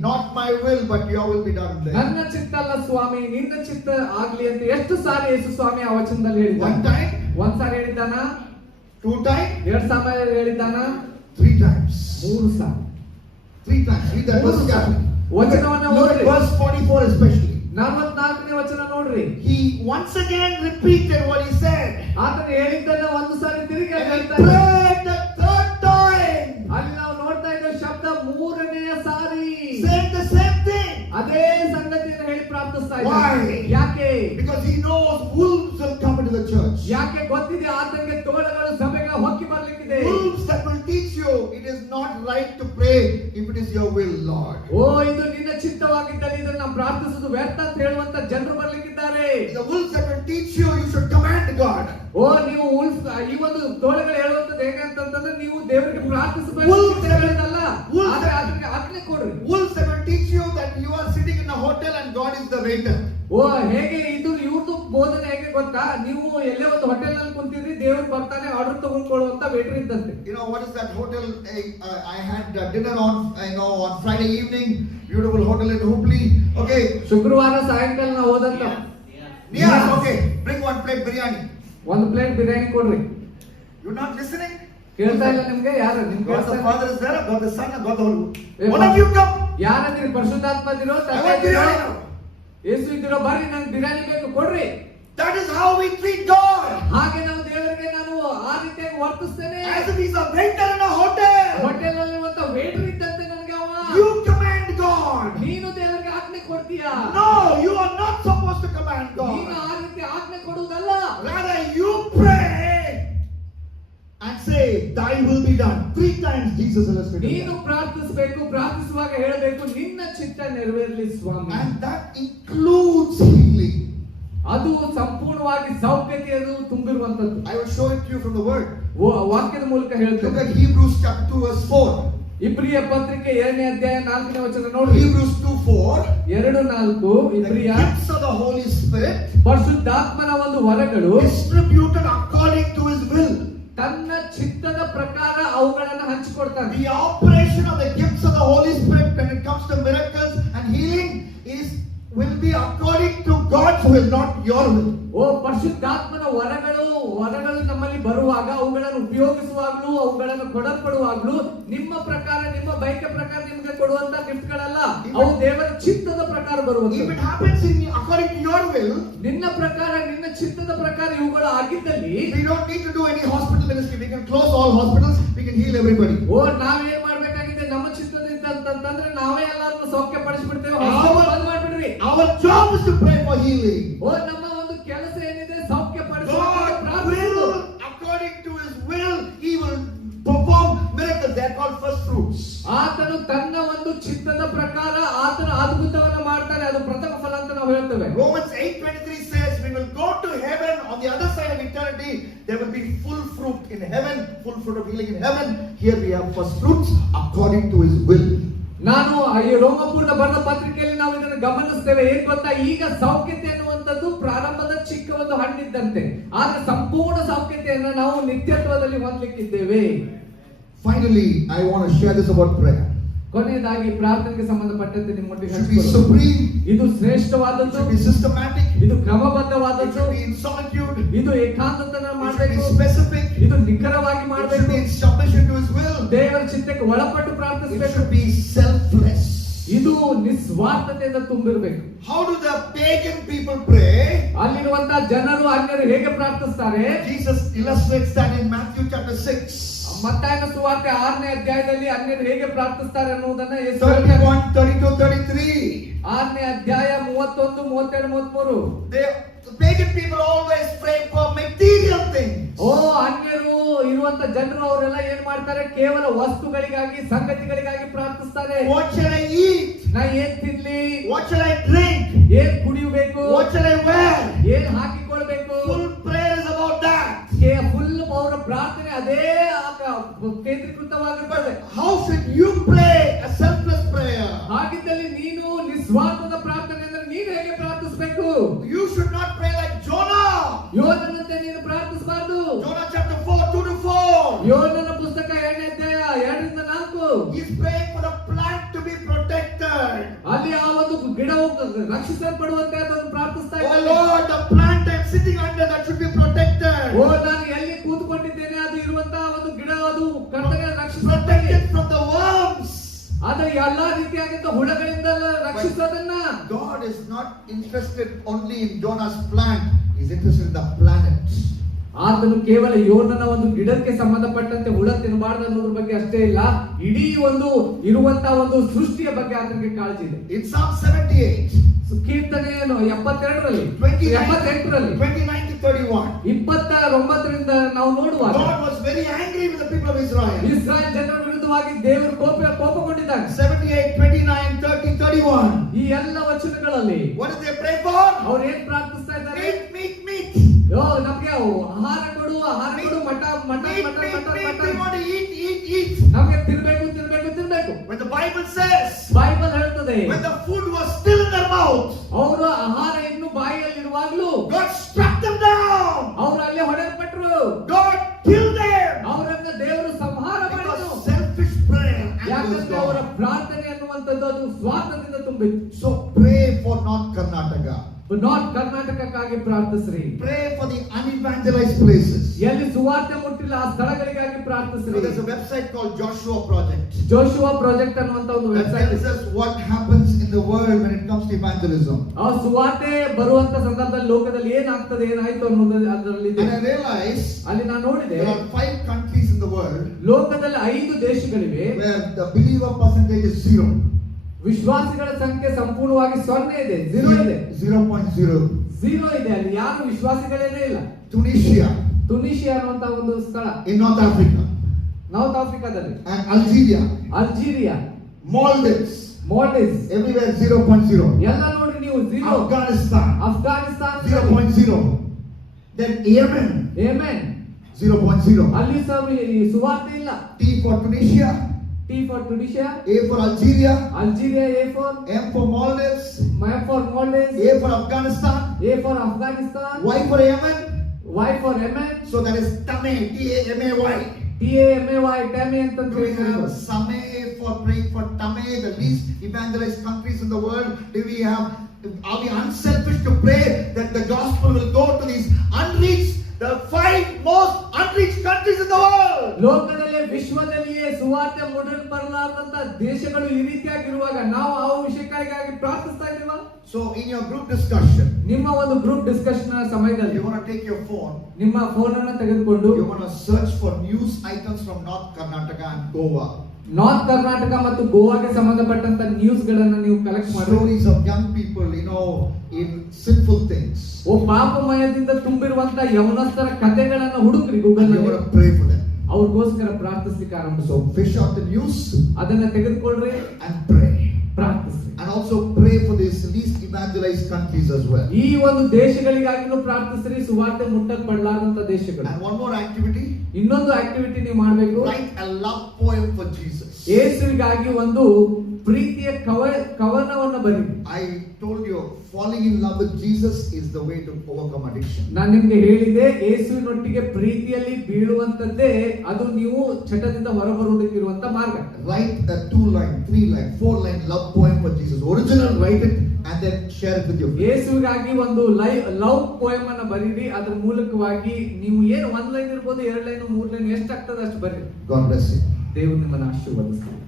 not my will but your will be done there? ನನ್ನ ಚಿತ್ತ ಅಲ್ಲ ಸ್ವಾಮಿ ನಿನ್ನ ಚಿತ್ತ ಆಗ್ಲಿ ಅಂತ ಎಷ್ಟು ಸಾರಿ ಯೇಸು ಸ್ವಾಮಿ ಆ ವಚನದಲ್ಲಿ One ಹೇಳಿದ್ದಾನೆ? time? ಒಂದ್ ಸಾರಿ ಹೇಳಿದ್ದಾನ? 2 times? ಎರಡ್ ಸಮಯ ಹೇಳಿದ್ದಾನ? 3 times. 3 sorry. 3 times. Read that verse carefully. ವಚನವನ್ನ Look at ಓದ್ರಿ. verse 44 especially. 44ನೇ ವಚನ ನೋಡ್ರಿ. He once again repeated what he said. ಆತನು ಹೇಳಿದ್ದನ್ನ ಒಂದು ಸಾರಿ ತಿರುಗಿ And he ಹೇಳ್ತಾನೆ. prayed the third time. ಅಲ್ಲಿ ನಾವು ನೋಡ್ತಾ ಇರೋ ಶಬ್ದ ಮೂರನೆಯ ಸಾರಿ Saying the same thing. ಅದೇ ಸಂಗತಿಯನ್ನು ಹೇಳಿ ಪ್ರಾರ್ಥಿಸ್ತಾ Why? ಇದ್ದಾನೆ. ಯಾಕೆ? Because he knows wolves will come into the church. ಯಾಕೆ ಗೊತ್ತಿದೆ ಆತನಿಗೆ ತೋಳಗಳು ಸಭೆಗೆ ಹೊಕ್ಕಿ ಬರ್ಲಿಕ್ಕಿದೆ. Wolves that will teach you it is not right to pray if it is your will, Lord. ಓ ಇದು ನಿನ್ನ ಚಿತ್ತವಾಗಿದ್ದಲ್ಲಿ ಇದನ್ನ ನಾವು ಪ್ರಾರ್ಥಿಸುವುದು ವ್ಯರ್ಥ ಅಂತ ಹೇಳುವಂತ ಜನರು ಬರ್ಲಿಕ್ಕಿದ್ದಾರೆ. The wolves that will teach you you should command God. ಓ ನೀವು ಈ ಒಂದು ತೋಳಗಳು ಹೇಳುವಂತದ್ದು ಹೇಗೆ ಅಂತಂದ್ರೆ ನೀವು ದೇವರಿಗೆ ಪ್ರಾರ್ಥಿಸಬೇಕು Wolves ಅಂತ ಹೇಳೋದಲ್ಲ. wolves ಆದ್ರೆ ಅದಕ್ಕೆ ಆಜ್ಞೆ ಕೊಡ್ರಿ. Wolves that will teach you that you are sitting in a hotel and God is the waiter. ಓ ಹೇಗೆ ಇದು ಇವ್ರದ್ದು ಬೋಧನೆ ಹೇಗೆ ಗೊತ್ತಾ? ನೀವು ಎಲ್ಲೇ ಒಂದು ಹೋಟೆಲ್ ನಲ್ಲಿ ಕುಂತಿದ್ರಿ, ದೇವರು ಬರ್ತಾನೆ ಆರ್ಡರ್ ತಗೊಂಡ್ಕೊಳ್ಳುವಂತ ವೇಟರ್ ಇದ್ದಂತೆ. You know what is that hotel? I had dinner on on Friday evening. Beautiful hotel in Hubli. Okay. ಶುಕ್ರವಾರ ಸಾಯಂಕಾಲ ನಾವು ಹೋದಂತ Niyaz, okay. Bring one plate biryani. ಒಂದು ಪ್ಲೇಟ್ ಬಿರಿಯಾನಿ ಕೊಡ್ರಿ. You're not listening? ಕೇಳ್ತಾ ಇಲ್ಲ ನಿಮ್ಗೆ? ಯಾರು ನಿಮ್ಗೆ God ಕೇಳ್ತಾ the ಇಲ್ಲ? Father is there, God the Son, and God the Holy Ghost. Eh, One of you come. ಯಾರಂದ್ರೆ ಪರಿಶುದ್ಧಾತ್ಮ ಇದಿರೋ I want biryani now. ಯೇಸು ಇದಿರೋ ಬರ್ರಿ ನಂಗೆ ಬಿರಿಯಾನಿ ಬೇಕು ಕೊಡ್ರಿ. That is how we treat God. ಹಾಗೆ ನಾವು ದೇವರಿಗೆ ನಾನು ಆ ರೀತಿಯಾಗಿ ವರ್ತಿಸ್ತೇನೆ. As if he's a waiter in a hotel. Hotel ನಲ್ಲಿರುವಂತ ವೇಟರ್ ಇದ್ದಂತೆ ನನಗೆ ಅವ. You command God. ನೀನು ದೇವರಿಗೆ ಆಜ್ಞೆ ಕೊಡ್ತೀಯಾ? No, you are not supposed to command ನೀನು God. ಆ ರೀತಿ ಆಜ್ಞೆ ಕೊಡುವುದಲ್ಲ. Rather, you pray and say, thy will be done. 3 times Jesus illustrated ನೀನು that. ಪ್ರಾರ್ಥಿಸಬೇಕು, ಪ್ರಾರ್ಥಿಸುವಾಗ ಹೇಳಬೇಕು ನಿನ್ನ ಚಿತ್ತ ನೆರವೇರಲಿ ಸ್ವಾಮಿ. And that includes healing. ಅದು ಸಂಪೂರ್ಣವಾಗಿ ಸೌಖ್ಯತೆಯನ್ನು ತುಂಬಿರುವಂತದ್ದು. I will show it to you from the word. ವಾಕ್ಯದ ಮೂಲಕ Look ಹೇಳ್ತೇನೆ. at Hebrews chapter 2 verse 4. ಇಬ್ರಿಯ ಪತ್ರಿಕೆ 2ನೇ ಅಧ್ಯಾಯ 4ನೇ ವಚನ ನೋಡ್ರಿ. Hebrews 2:4. 2:4 The ಇಬ್ರಿಯ gifts of the Holy Spirit ಪರಿಶುದ್ಧಾತ್ಮನ ಒಂದು ವರಗಳು distributed according to his will. ತನ್ನ ಚಿತ್ತದ ಪ್ರಕಾರ ಅವುಗಳನ್ನು ಹಂಚಿಕೊಡ್ತಾನೆ. The operation of the gifts of the Holy Spirit when it comes to miracles and healing will be according to God's will, not your will. ಓ ಪರಿಶುದ್ಧಾತ್ಮನ ವರಗಳು ನಮ್ಮಲ್ಲಿ ಬರುವಾಗ ಅವುಗಳನ್ನು ಉಪಯೋಗಿಸುವಾಗಲೂ ಅವುಗಳನ್ನು ಕೊಡಲ್ಪಡುವಾಗಲೂ ನಿಮ್ಮ ಪ್ರಕಾರ ನಿಮ್ಮ ಬಯಕೆ ಪ್ರಕಾರ ನಿಮಗೆ ಕೊಡುವಂತ ಗಿಫ್ಟ್ಗಳಲ್ಲ, ಅವು ದೇವರ ಚಿತ್ತದ ಪ್ರಕಾರ If ಬರುವಂತ. it happens according to your will, ನಿನ್ನ ಪ್ರಕಾರ ನಿನ್ನ ಚಿತ್ತದ ಪ್ರಕಾರ ಇವುಗಳು ಆಗಿದ್ದಲ್ಲಿ we don't need to do any hospital ministry. We can close all hospitals. We can heal everybody. ಓ ನಾವೇನ್ ಮಾಡ್ಬೇಕಾಗಿದೆ? ನಮ್ಮ ಚಿತ್ತದಿಂದ ಅಂತಂದ್ರೆ ನಾವೇ ಎಲ್ಲಾರನ್ನು ಸೌಖ್ಯ ಪಡಿಸ್ಬಿಡ್ತೇವೆ. ಬಂದ್ ಮಾಡ್ಬಿಡ್ರಿ. Our job is to pray for healing. ಓ ನಮ್ಮ ಒಂದು ಕೆಲಸ ಏನಿದೆ ಸೌಖ್ಯ God ಪಡಿಸುವುದು. will, according to his will, he will perform miracles. They are called first fruits. ಆತನು ತನ್ನ ಒಂದು ಚಿತ್ತದ ಪ್ರಕಾರ ಆತನ ಅದ್ಭುತವನ್ನ ಮಾಡ್ತಾನೆ. ಅದು ಪ್ರಥಮ ಫಲ ಅಂತ ನಾವು ಹೇಳ್ತೇವೆ. Romans 8:23 says we will go to heaven. On the other side of eternity there will be full fruit in heaven, full fruit of healing in heaven. Here we have first fruits according to his will. ನಾನು ಈ ರೋಮಪುರದ ಬರೆದ ಪತ್ರಿಕೆಯಲ್ಲಿ ನಾವು ಇದನ್ನು ಗಮನಿಸ್ತೇವೆ. ಏನ್ ಗೊತ್ತಾ? ಈಗ ಸೌಖ್ಯತೆ ಅನ್ನುವಂಥದ್ದು ಪ್ರಾರಂಭದ ಚಿಕ್ಕ ಒಂದು ಹಣ್ಣಿದ್ದಂತೆ, ಆದ್ರೆ ಸಂಪೂರ್ಣ ಸೌಖ್ಯತೆಯನ್ನ ನಾವು ನಿತ್ಯತ್ವದಲ್ಲಿ ಹೊಂದಲಿಕ್ಕಿದ್ದೇವೆ. Finally, I want to share this about prayer. ಕೊನೆಯದಾಗಿ ಪ್ರಾರ್ಥನೆಗೆ ಸಂಬಂಧಪಟ್ಟಂತೆ ನಿಮ್ಮೊಟ್ಟಿಗೆ It should be ಹಂಚಿಕೊಳ್ಳೋಣ. supreme. ಇದು It ಶ್ರೇಷ್ಠವಾದದ್ದು, should be systematic. ಇದು It ಕ್ರಮಬದ್ಧವಾದದ್ದು, should be in solitude. ಇದು ಏಕಾಂತತನ It should be ಮಾಡಬೇಕು, specific. ಇದು ನಿಖರವಾಗಿ It should ಮಾಡಬೇಕು, be in submission to his will. ದೇವರ ಚಿತ್ತಕ್ಕೆ ಒಳಪಟ್ಟು It ಪ್ರಾರ್ಥಿಸಬೇಕು. should be selfless. ಇದು ನಿಸ್ವಾರ್ಥತೆಯಿಂದ ತುಂಬಿರಬೇಕು. How do the pagan people pray? ಅಲ್ಲಿರುವಂತಹ ಜನರು ಅನ್ಯರು ಹೇಗೆ ಪ್ರಾರ್ಥಿಸ್ತಾರೆ? Jesus illustrates that in Matthew chapter 6. ಮತ್ತಾಯನ ಸುವಾರ್ತೆ 6ನೇ ಅಧ್ಯಾಯದಲ್ಲಿ ಅನ್ಯರು ಹೇಗೆ ಪ್ರಾರ್ಥಿಸ್ತಾರೆ ಅನ್ನುವುದನ್ನ ಯೇಸು ಹೇಳ್ತಾರೆ. 31, 32, 33. 6ನೇ ಅಧ್ಯಾಯ 31, 32, 33. The pagan people always pray for material things. ಓ ಅನ್ಯರು ಇರುವಂತ ಜನರು ಅವರೆಲ್ಲ ಏನ್ ಮಾಡ್ತಾರೆ? ಕೇವಲ ವಸ್ತುಗಳಿಗಾಗಿ ಸಂಗತಿಗಳಿಗಾಗಿ ಪ್ರಾರ್ಥಿಸ್ತಾರೆ. What shall I eat? ನಾ ಏನ್ ತಿನ್ಲಿ? What shall I drink? ಏನ್ ಕುಡಿಯಬೇಕು? What shall I wear? ಏನ್ ಹಾಕಿಕೊಳ್ಬೇಕು? Full prayer is about that. Full ಅವರ ಪ್ರಾರ್ಥನೆ ಅದೇ ಕೇಂದ್ರೀಕೃತವಾಗಿರ್ತದೆ. How should you pray a selfless prayer? ಹಾಗಿದ್ದಲ್ಲಿ ನೀನು ನಿಸ್ವಾರ್ಥದ ಪ್ರಾರ್ಥನೆ ಅಂದ್ರೆ ನೀನು ಹೇಗೆ ಪ್ರಾರ್ಥಿಸಬೇಕು? You should not pray like Jonah. ಯೋನನಂತೆ ನೀನು ಪ್ರಾರ್ಥಿಸಬಾರದು. Jonah chapter 4, 2-4. ಯೋನನ ಪುಸ್ತಕ 2ನೇ ಅಧ್ಯಾಯ 2-4. He's praying for the plant to be protected. ಅಲ್ಲಿ ಆ ಒಂದು ಗಿಡವು ರಕ್ಷಿಸಲ್ಪಡುವಂತೆ ಅದನ್ನು ಪ್ರಾರ್ಥಿಸ್ತಾ Oh ಇದ್ದಾನೆ. Lord, the plant I'm sitting under that should be protected. ಓ ನಾನು ಎಲ್ಲಿ ಕೂತ್ಕೊಂಡಿದ್ದೇನೆ ಅದು ಇರುವಂತಹ ಒಂದು ಗಿಡ ಅದು ಕರ್ತನೆ ರಕ್ಷಿಸಲ್ಪಡಲಿ. Protected from the worms. ಆದ್ರೆ ಎಲ್ಲಾ ರೀತಿಯಾಗಿದ್ದ ಹುಳಗಳಿಂದ ರಕ್ಷಿಸೋದನ್ನ. God is not interested only in Jonah's plant. He's interested in the planet. ಆತನು ಕೇವಲ ಯೋನನ ಒಂದು ಗಿಡಕ್ಕೆ ಸಂಬಂಧಪಟ್ಟಂತೆ ಹುಳ ತಿನ್ನಬಾರ್ದು ಅನ್ನೋದ್ರ ಬಗ್ಗೆ ಅಷ್ಟೇ ಇಲ್ಲ, ಇಡೀ ಒಂದು ಇರುವಂತಹ ಒಂದು ಸೃಷ್ಟಿಯ ಬಗ್ಗೆ ಆತನಿಗೆ ಕಾಳಜಿ ಇದೆ. In Psalm 78, ಕೀರ್ತನೆ 72ರಲ್ಲಿ 29 to 31. 29ರಿಂದ ನಾವು ನೋಡುವಾಗ God was very angry with the people of Israel. Israel ಜನರ ವಿರುದ್ಧವಾಗಿ ದೇವರು ಕೋಪಗೊಂಡಿದ್ದಾನೆ. 78, 29, 30, 31. ಈ ಎಲ್ಲ ವಚನಗಳಲ್ಲಿ What did they pray for? ಅವ್ರು ಏನ್ ಪ್ರಾರ್ಥಿಸ್ತಾ ಇದ್ದಾರೆ? Meat. ನಮ್ಗೆ ಆಹಾರ ಕೊಡು ಮಟ Meat. We want to eat. ನಮ್ಗೆ ತಿನ್ಬೇಕು. When the Bible says, Bible ಹೇಳ್ತದೆ, when the food was still in their mouth, ಅವರು ಆಹಾರ ಇನ್ನು ಬಾಯಿಯಲ್ಲಿ ಇರುವಾಗ್ಲೂ God struck them down. ಅವರು ಅಲ್ಲೇ ಹೊಡೆಯಲ್ಪಟ್ರು. God killed them. ಅವರನ್ನ ದೇವರು ಸಂಹಾರ ಮಾಡಿದ್ರು. Because selfish prayer angers ಯಾಕಂದ್ರೆ ಅವರ God. ಪ್ರಾರ್ಥನೆ ಅನ್ನುವಂಥದ್ದು ಅದು ಸ್ವಾರ್ಥದಿಂದ ತುಂಬಿತ್ತು. So pray for North Karnataka. North ಕರ್ನಾಟಕಕ್ಕಾಗಿ ಪ್ರಾರ್ಥಿಸ್ರಿ. Pray for the unevangelized places. ಎಲ್ಲಿ ಸುವಾರ್ತೆ ಮುಟ್ಟಿಲ್ಲ ಆ ಸ್ಥಳಗಳಿಗಾಗಿ ಪ್ರಾರ್ಥಿಸ್ರಿ. There's a website called Joshua Project. Joshua Project ಅನ್ನುವಂತ ಒಂದು That website tells us what happens in the world when it comes to evangelism. ಆ ಸುವಾರ್ತೆ ಬರುವಂತ ಸಂದರ್ಭದಲ್ಲಿ ಲೋಕದಲ್ಲಿ ಏನಾಗ್ತದೆ ಏನಾಯ್ತು ಅನ್ನೋದು ಅದರಲ್ಲಿ ಇದೆ. And I realized ಅಲ್ಲಿ ನಾನು ನೋಡಿದೆ, there are 5 countries in the world ಲೋಕದಲ್ಲಿ 5 ದೇಶಗಳಿವೆ where the believer percentage is 0. ವಿಶ್ವಾಸಿಗಳ ಸಂಖ್ಯೆ ಸಂಪೂರ್ಣವಾಗಿ 0 ಇದೆ, 0 ಇದೆ, 0.0. 0 ಇದೆ. ಅಲ್ಲಿ ಯಾರು ವಿಶ್ವಾಸಿಗಳೇನೇ ಇಲ್ಲ. Tunisia ತುನಿಷಿಯಾ ಅನ್ನುವಂತ ಒಂದು ಸ್ಥಳ in North Africa. ನಾರ್ತ್ ಆಫ್ರಿಕಾದಲ್ಲಿ. And Algeria, Algeria, Maldives, Maldives, everywhere 0.0. ಎಲ್ಲ ನೋಡ್ರಿ ನೀವು 0. Afghanistan Afghanistan 0.0. Then Yemen Yemen 0.0. ಅಲ್ಲಿ ಸಹ ಈ ಸುವಾರ್ತೆ ಇಲ್ಲ. T for Tunisia, T for Tunisia, A for Algeria, Algeria, A for M for Maldives, M for Maldives, A for Afghanistan, A for Afghanistan, Y for Yemen. Y for Yemen, So that is Tamay, T-A-M-A-Y. TAMAY, Tamay ಅಂತ Do we have Samay for praying for Tamay, the least evangelized countries in the world? Are we unselfish to pray that the gospel will go to these unreached, the 5 most unreached countries in the world? ಲೋಕದಲ್ಲಿ ವಿಶ್ವದಲ್ಲಿಯೇ ಸುವಾರ್ತೆ ಬರಲಾರದಂತ ದೇಶಗಳು ಈ ರೀತಿಯಾಗಿರುವಾಗ ನಾವು ಆ ವಿಷಯಕ್ಕಾಗಿ ಪ್ರಾರ್ಥಿಸ್ತಾ ಇದೀವಾ? So in your group discussion, ನಿಮ್ಮ ಒಂದು ಗ್ರೂಪ್ ಡಿಸ್ಕಷನ್ ಸಮಯದಲ್ಲಿ you want to take your phone, ನಿಮ್ಮ ಫೋನ್ ಅನ್ನು ತೆಗೆದುಕೊಂಡು you want to search for news items from North Karnataka and Goa. North Karnataka ಮತ್ತು ಗೋವಾಗೆ ಸಂಬಂಧಪಟ್ಟಂತ ನ್ಯೂಸ್ ಗಳನ್ನ ನೀವು ಕಲೆಕ್ಟ್ ಮಾಡಿ, Stories of young people, in sinful things. ಓ ಪಾಪಮಯದಿಂದ ತುಂಬಿರುವಂತ ಯೌವನಸ್ಥರ ಕಥೆಗಳನ್ನ ಹುಡುಕ್ರಿ ಗೂಗಲ್ And you ನಲ್ಲಿ. want to pray for them. ಅವ್ರಿಗೋಸ್ಕರ ಪ್ರಾರ್ಥಿಸ್ಲಿಕ್ಕೆ ಆರಂಭಿಸೋ. So fish out the news ಅದನ್ನ ತೆಗೆದುಕೊಳ್ಳ್ರಿ, and pray. ಪ್ರಾರ್ಥಿಸ್ರಿ. And also pray for these least evangelized countries as well. ಈ ಒಂದು ದೇಶಗಳಿಗಾಗಿನೂ ಪ್ರಾರ್ಥಿಸ್ರಿ, ಸುವಾರ್ತೆ ಮುಟ್ಟಲ್ಪಡಲಾರಂತ ದೇಶಗಳು. And one more activity, ಇನ್ನೊಂದು activity ನೀವು ಮಾಡಬೇಕು. write a love poem for Jesus. ಯೇಸುವಿಗಾಗಿ ಒಂದು ಪ್ರೀತಿಯ ಕವನವನ್ನು ಬರೆಯಿರಿ. I told you, falling in love with Jesus is the way to overcome addiction. ನಾನು ನಿಮಗೆ ಹೇಳಿದೆ, ಯೇಸುವಿನೊಟ್ಟಿಗೆ ಪ್ರೀತಿಯಲ್ಲಿ ಬೀಳುವಂತದ್ದೇ ಅದು ನೀವು ಚಟದಿಂದ ಹೊರಬರುವುದಕ್ಕೆ ಇರುವಂತ ಮಾರ್ಗ. Write a 2-line, 3-line, 4-line love poem for Jesus. Original, write it and then share it with your friends. ಯೇಸುವಿಗಾಗಿ ಒಂದು love poem ಅನ್ನ ಬರೀರಿ. ಅದರ ಮೂಲಕವಾಗಿ ನೀವು ಏನು 1 ಲೈನ್ ಇರ್ಬೋದು, 2 ಲೈನ್, 3 ಲೈನ್ ಎಷ್ಟಾಗ್ತದೆ ಅಷ್ಟು ಬರೀರಿ. God bless you. ದೇವರು ನಿಮ್ಮನ್ನು ಆಶೀರ್ವದಿಸಲಿ.